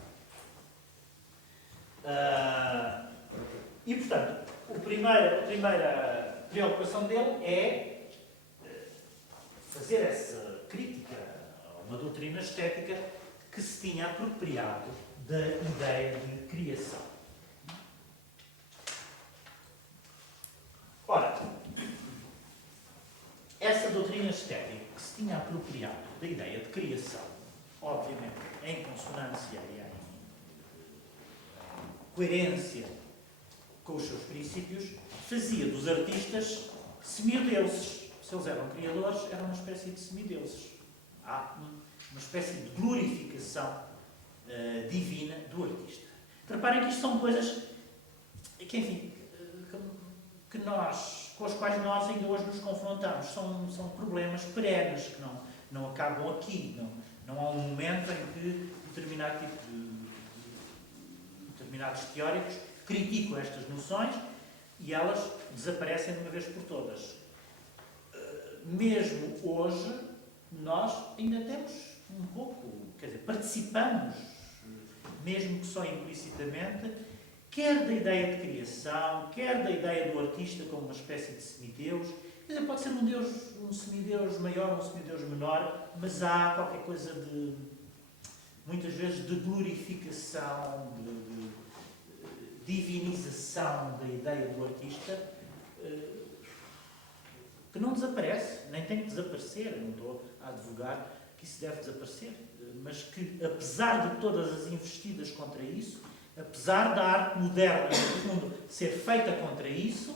E, portanto, a primeira preocupação dele é fazer essa crítica a uma doutrina estética que se tinha apropriado da ideia de criação. Ora, essa doutrina estética que se tinha apropriado da ideia de criação, obviamente em consonância e em coerência com os seus princípios, fazia dos artistas semideuses. Se eles eram criadores, era uma espécie de semideuses. Há uma espécie de glorificação divina do artista. Reparem que isto são coisas que, enfim, com os quais nós ainda hoje nos confrontamos. São problemas perenes que não acabam aqui. Não há um momento em que determinados teóricos criticam estas noções e elas desaparecem de uma vez por todas. Mesmo hoje, nós ainda temos um pouco, quer dizer, participamos, mesmo que só implicitamente, quer da ideia de criação, quer da ideia do artista como uma espécie de semideus. Quer dizer, pode ser um semideus maior, um semideus menor, mas há qualquer coisa de, muitas vezes, de glorificação, de divinização da ideia do artista, que não desaparece, nem tem que desaparecer. Não estou a advogar que isso deve desaparecer, mas que, apesar de todas as investidas contra isso, apesar da arte moderna, no fundo, ser feita contra isso,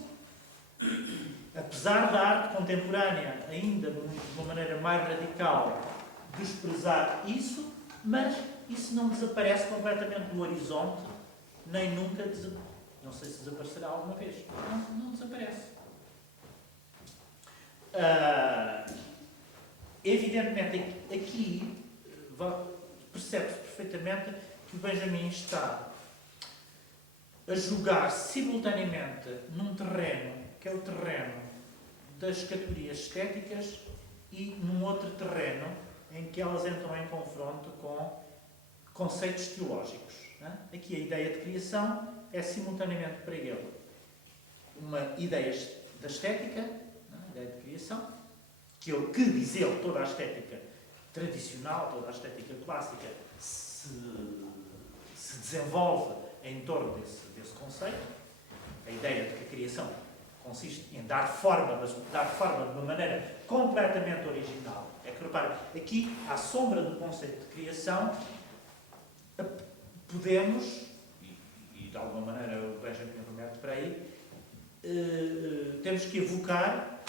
apesar da arte contemporânea, ainda de uma maneira mais radical, desprezar isso, mas isso não desaparece completamente do horizonte, nem nunca desaparece. Não sei se desaparecerá alguma vez. Não desaparece. Evidentemente, aqui percebe-se perfeitamente que o Benjamin está a jogar simultaneamente num terreno, que é o terreno das categorias estéticas, e num outro terreno em que elas entram em confronto com conceitos teológicos. Aqui a ideia de criação é simultaneamente para ele uma ideia da estética, a ideia de criação, que diz ele, toda a estética tradicional, toda a estética clássica se desenvolve em torno desse conceito. A ideia de que a criação consiste em dar forma, mas dar forma de uma maneira completamente original. É que, reparem, aqui, à sombra do conceito de criação, podemos, e de alguma maneira o Benjamin remete para aí, temos que evocar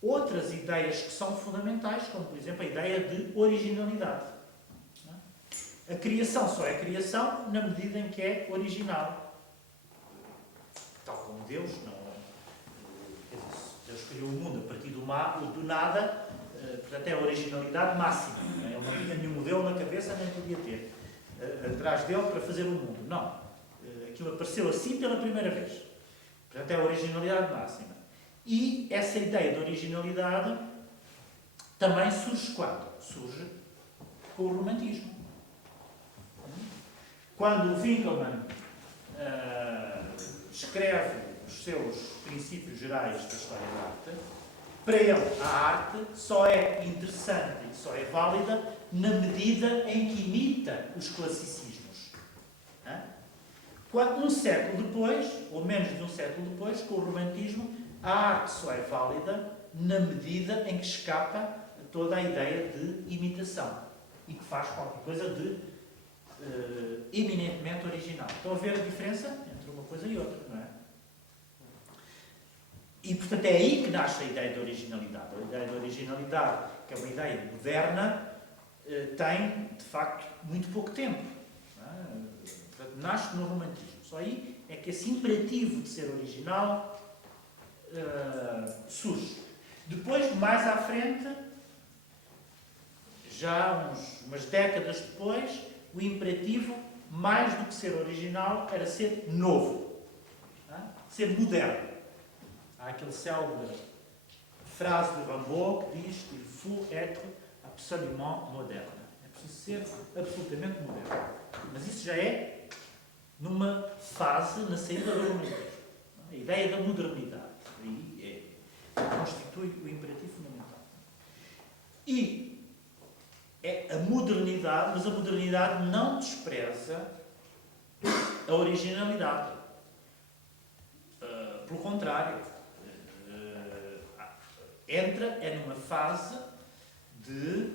outras ideias que são fundamentais, como, por exemplo, a ideia de originalidade. A criação só é criação na medida em que é original. Tal como Deus, Deus criou o mundo a partir do nada, portanto é a originalidade máxima. Ele não tinha nenhum modelo na cabeça, nem podia ter atrás dele para fazer o mundo. Não. Aquilo apareceu assim pela primeira vez. Portanto é a originalidade máxima. E essa ideia de originalidade também surge quando? Surge com o romantismo. Quando o Winckelmann escreve os seus princípios gerais da história da arte, para ele a arte só é interessante e só é válida na medida em que imita os classicismos. Um século depois, ou menos de um século depois, com o romantismo, a arte só é válida na medida em que escapa a toda a ideia de imitação e que faz qualquer coisa de eminentemente original. Estão a ver a diferença entre uma coisa e outra, não é? E, portanto, é aí que nasce a ideia de originalidade. A ideia de originalidade, que é uma ideia moderna, tem, de facto, muito pouco tempo. Não é? Portanto, nasce no romantismo. Só aí é que esse imperativo de ser original surge. Depois, mais à frente, já umas décadas depois, o imperativo, mais do que ser original, era ser novo, ser moderno. Há aquele célebre frase de Rimbaud que diz: il faut être absolument moderne. É preciso ser absolutamente moderno. Mas isso já é numa fase na saída do romantismo. A ideia da modernidade aí constitui o imperativo fundamental. E é a modernidade, mas a modernidade não despreza a originalidade. Pelo contrário, é numa fase de,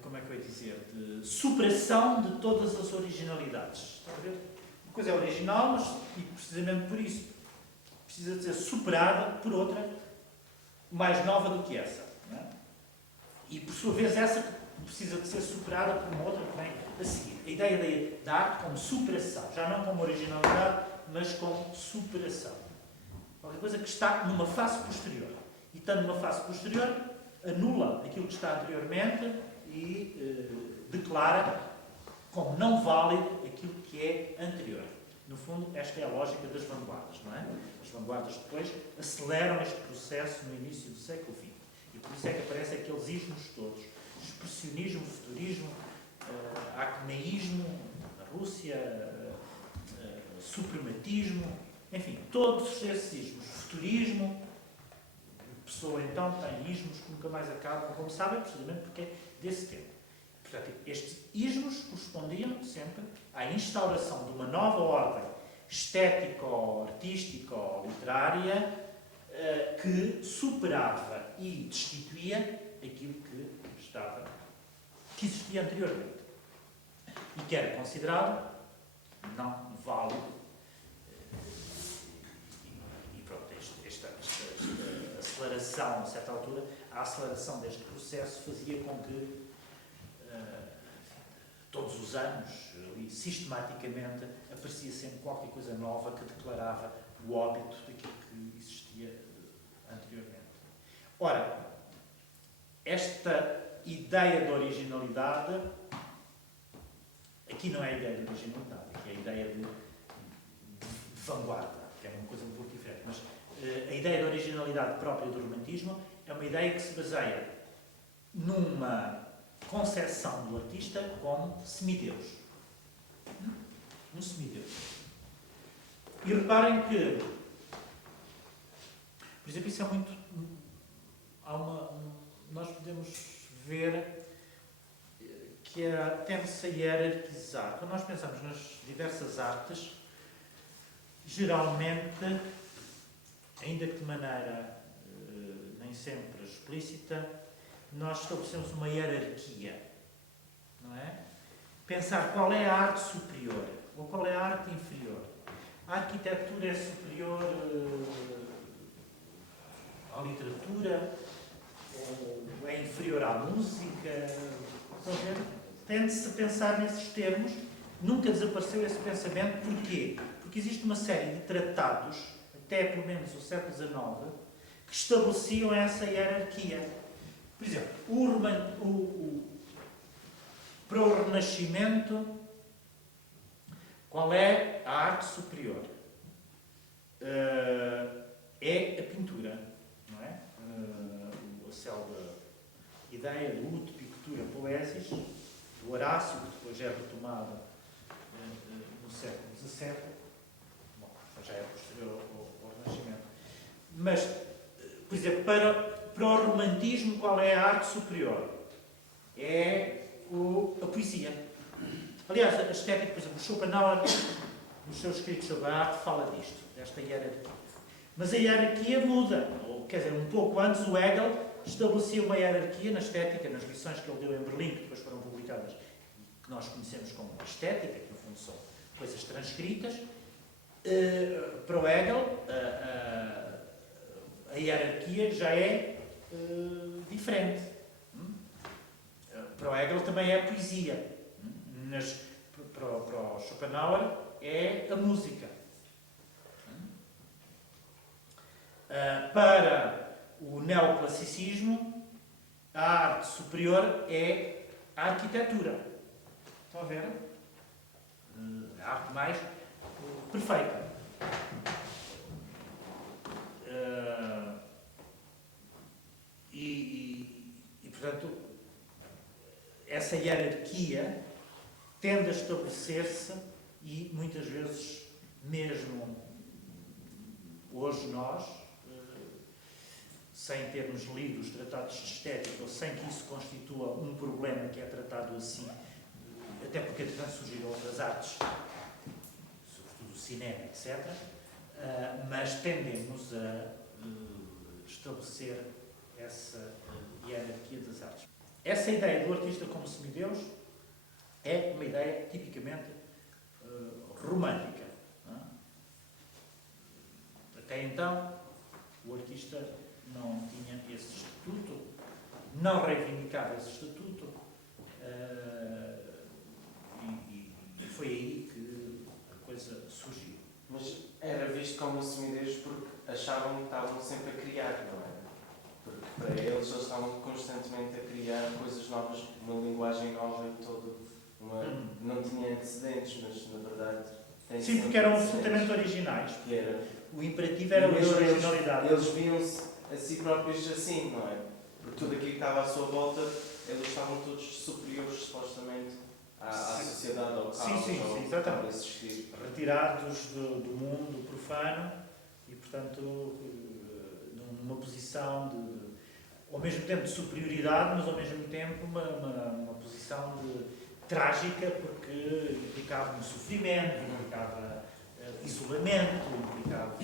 como é que eu ia dizer, de superação de todas as originalidades. Está a ver? Uma coisa é original, mas e precisamente por isso precisa de ser superada por outra mais nova do que essa. Não é? E por sua vez essa precisa de ser superada por uma outra que vem a seguir. A ideia da arte como superação, já não como originalidade, mas como superação. Qualquer coisa que está numa fase posterior. E estando numa fase posterior, anula aquilo que está anteriormente e declara como não válido aquilo que é anterior. No fundo, esta é a lógica das vanguardas, não é? As vanguardas depois aceleram este processo no início do século XX. E por isso é que aparecem aqueles ismos todos. Expressionismo, futurismo, acmeísmo, na Rússia, suprematismo, enfim, todos esses ismos. Futurismo, a pessoa então tem ismos que nunca mais acabam, como sabem, precisamente porque é desse tempo. Portanto, estes ismos correspondiam sempre à instauração de uma nova ordem estético-artístico-literária que superava e destituía aquilo que existia anteriormente e que era considerado não válido. E pronto, esta aceleração, a certa altura, a aceleração deste processo fazia com que todos os anos, ali, sistematicamente, aparecia sempre qualquer coisa nova que declarava o óbito daquilo que existia anteriormente. Ora, esta ideia de originalidade, aqui não é a ideia de originalidade, aqui é a ideia de vanguarda, que é uma coisa um pouco diferente, mas a ideia de originalidade própria do romantismo é uma ideia que se baseia numa concepção do artista como semideus. Um semideus. E reparem que, por exemplo, isso é muito... nós podemos ver que tende-se a hierarquizar. Quando nós pensamos nas diversas artes, geralmente, ainda que de maneira nem sempre explícita, nós estabelecemos uma hierarquia, não é? Pensar qual é a arte superior ou qual é a arte inferior. A arquitetura é superior à literatura ou é inferior à música. Tende-se a pensar nesses termos. Nunca desapareceu esse pensamento. Porquê? Porque existe uma série de tratados, até pelo menos o século XIX, que estabeleciam essa hierarquia. Por exemplo, para o Renascimento, qual é a arte superior? É a pintura, não é? A célebre ideia do ut pictura poesis, do Horácio, que depois é retomada no século XVII, bom, já é posterior ao Renascimento. Mas, por exemplo, para o romantismo, qual é a arte superior? É a poesia. Aliás, a estética, por exemplo, o Schopenhauer, nos seus escritos sobre a arte, fala disto, desta hierarquia. Mas a hierarquia muda. Quer dizer, um pouco antes, o Hegel estabelecia uma hierarquia na estética, nas lições que ele deu em Berlim, que depois foram publicadas, que nós conhecemos como estética, que no fundo são coisas transcritas. Para o Hegel, a hierarquia já é diferente. Para o Hegel também é a poesia. Mas para o Schopenhauer é a música. Para o neoclassicismo, a arte superior é a arquitetura. Estão a ver? A arte mais perfeita. Portanto, essa hierarquia tende a estabelecer-se e, muitas vezes, mesmo hoje nós, sem termos lido os tratados de estética, ou sem que isso constitua um problema que é tratado assim, até porque entretanto surgiram outras artes, sobretudo o cinema, etc., mas tendemos a estabelecer essa hierarquia das artes. Essa ideia do artista como semideus é uma ideia tipicamente romântica. Não é? Até então, o artista não tinha esse estatuto, não reivindicava esse estatuto, e foi aí que a coisa surgiu. Mas era visto como semideus porque achavam que estavam sempre a criar, não é? Porque para eles estavam constantemente a criar coisas novas, uma linguagem nova e todo. Não tinha antecedentes, mas na verdade tem. Sim, porque eram absolutamente originais. Que era. O imperativo era a originalidade. Eles viam-se a si próprios assim, não é? Porque tudo aquilo que estava à sua volta, eles estavam todos superiores, supostamente, à sociedade, ao caos, sim, exatamente. Retirados do mundo profano e, portanto, numa posição de, ao mesmo tempo de superioridade, mas ao mesmo tempo uma posição trágica, porque implicava um sofrimento, implicava isolamento, implicava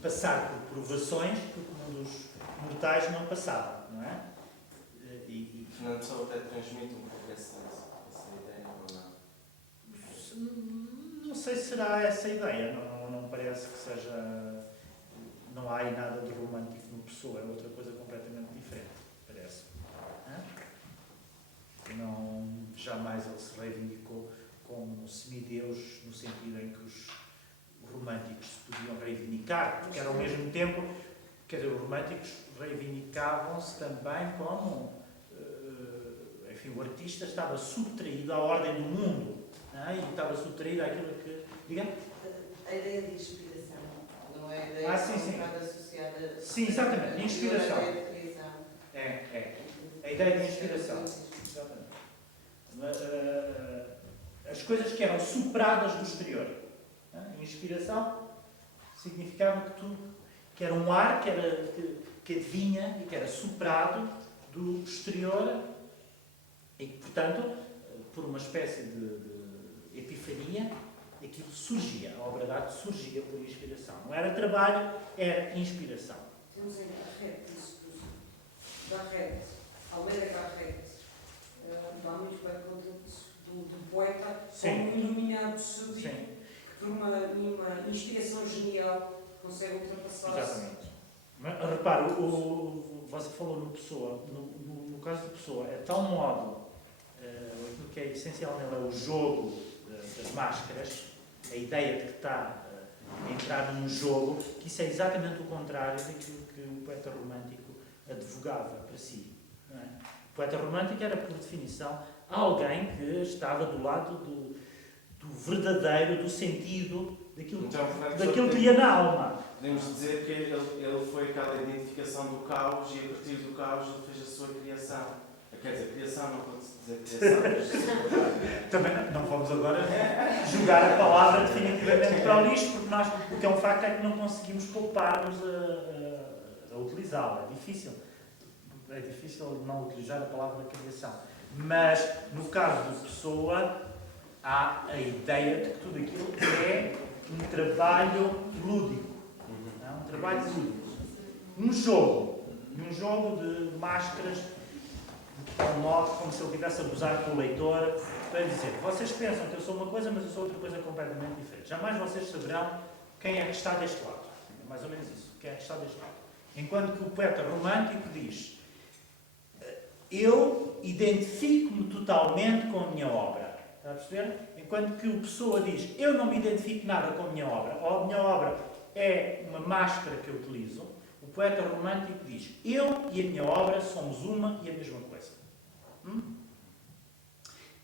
passar por provações que o comum dos mortais não passava, não é? Fernando Pessoa até transmite um pouco essa ideia, ou não? Não sei se será essa a ideia, não parece que seja. Não há aí nada de romântico no Pessoa, é outra coisa completamente diferente, parece. Não, jamais ele se reivindicou como semideus, no sentido em que os românticos se podiam reivindicar, porque era ao mesmo tempo, quer dizer, os românticos reivindicavam-se também como, enfim, o artista estava subtraído à ordem do mundo, e estava subtraído àquilo que, digamos... A ideia de inspiração, não é a ideia associada... Sim, exatamente, de inspiração. A ideia de criação. A ideia de inspiração. Exatamente. As coisas que eram superadas do exterior. Inspiração significava que era um ar que adivinha e que era superado do exterior e que, portanto, por uma espécie de epifania, aquilo surgia, a obra de arte surgia por inspiração. Não era trabalho, era inspiração. Temos em Garrett, Almeida Garrett, dá muito bem conta do poeta como iluminado súbito, por uma inspiração genial, consegue ultrapassar-se. Exatamente. Mas, repare, você falou no Pessoa, no caso do Pessoa, é tal modo, aquilo que é essencial nele é o jogo das máscaras, a ideia de que está a entrar num jogo, que isso é exatamente o contrário daquilo que o poeta romântico advogava para si. Não é? O poeta romântico era, por definição, alguém que estava do lado do verdadeiro, do sentido, daquilo que lhe ia na alma. Podemos dizer que ele foi aquela identificação do caos e a partir do caos ele fez a sua criação. Quer dizer, criação não pode-se dizer criação. Também não vamos agora jogar a palavra definitivamente para o lixo, porque nós, o que é um facto é que não conseguimos poupar-nos a utilizá-la. É difícil não utilizar a palavra criação. Mas, no caso do Pessoa, há a ideia de que tudo aquilo é um trabalho lúdico. Um trabalho lúdico. Um jogo de máscaras, de tal modo como se ele estivesse a gozar com o leitor, para dizer, vocês pensam que eu sou uma coisa, mas eu sou outra coisa completamente diferente. Jamais vocês saberão quem é que está deste lado. É mais ou menos isso. Quem é que está deste lado. Enquanto que o poeta romântico diz, eu identifico-me totalmente com a minha obra. Está a perceber? Enquanto que o Pessoa diz, eu não me identifico nada com a minha obra, ou a minha obra é uma máscara que eu utilizo, o poeta romântico diz, eu e a minha obra somos uma e a mesma coisa.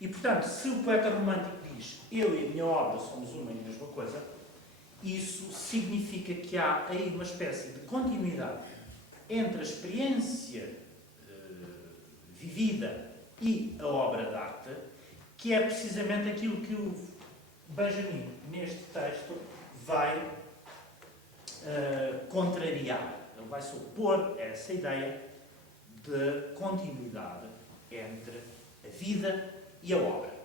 E, portanto, se o poeta romântico diz eu e a minha obra somos uma e a mesma coisa, isso significa que há aí uma espécie de continuidade entre a experiência vivida e a obra de arte, que é precisamente aquilo que o Benjamin, neste texto, vai contrariar. Ele vai se opor a essa ideia de continuidade entre a vida e a obra.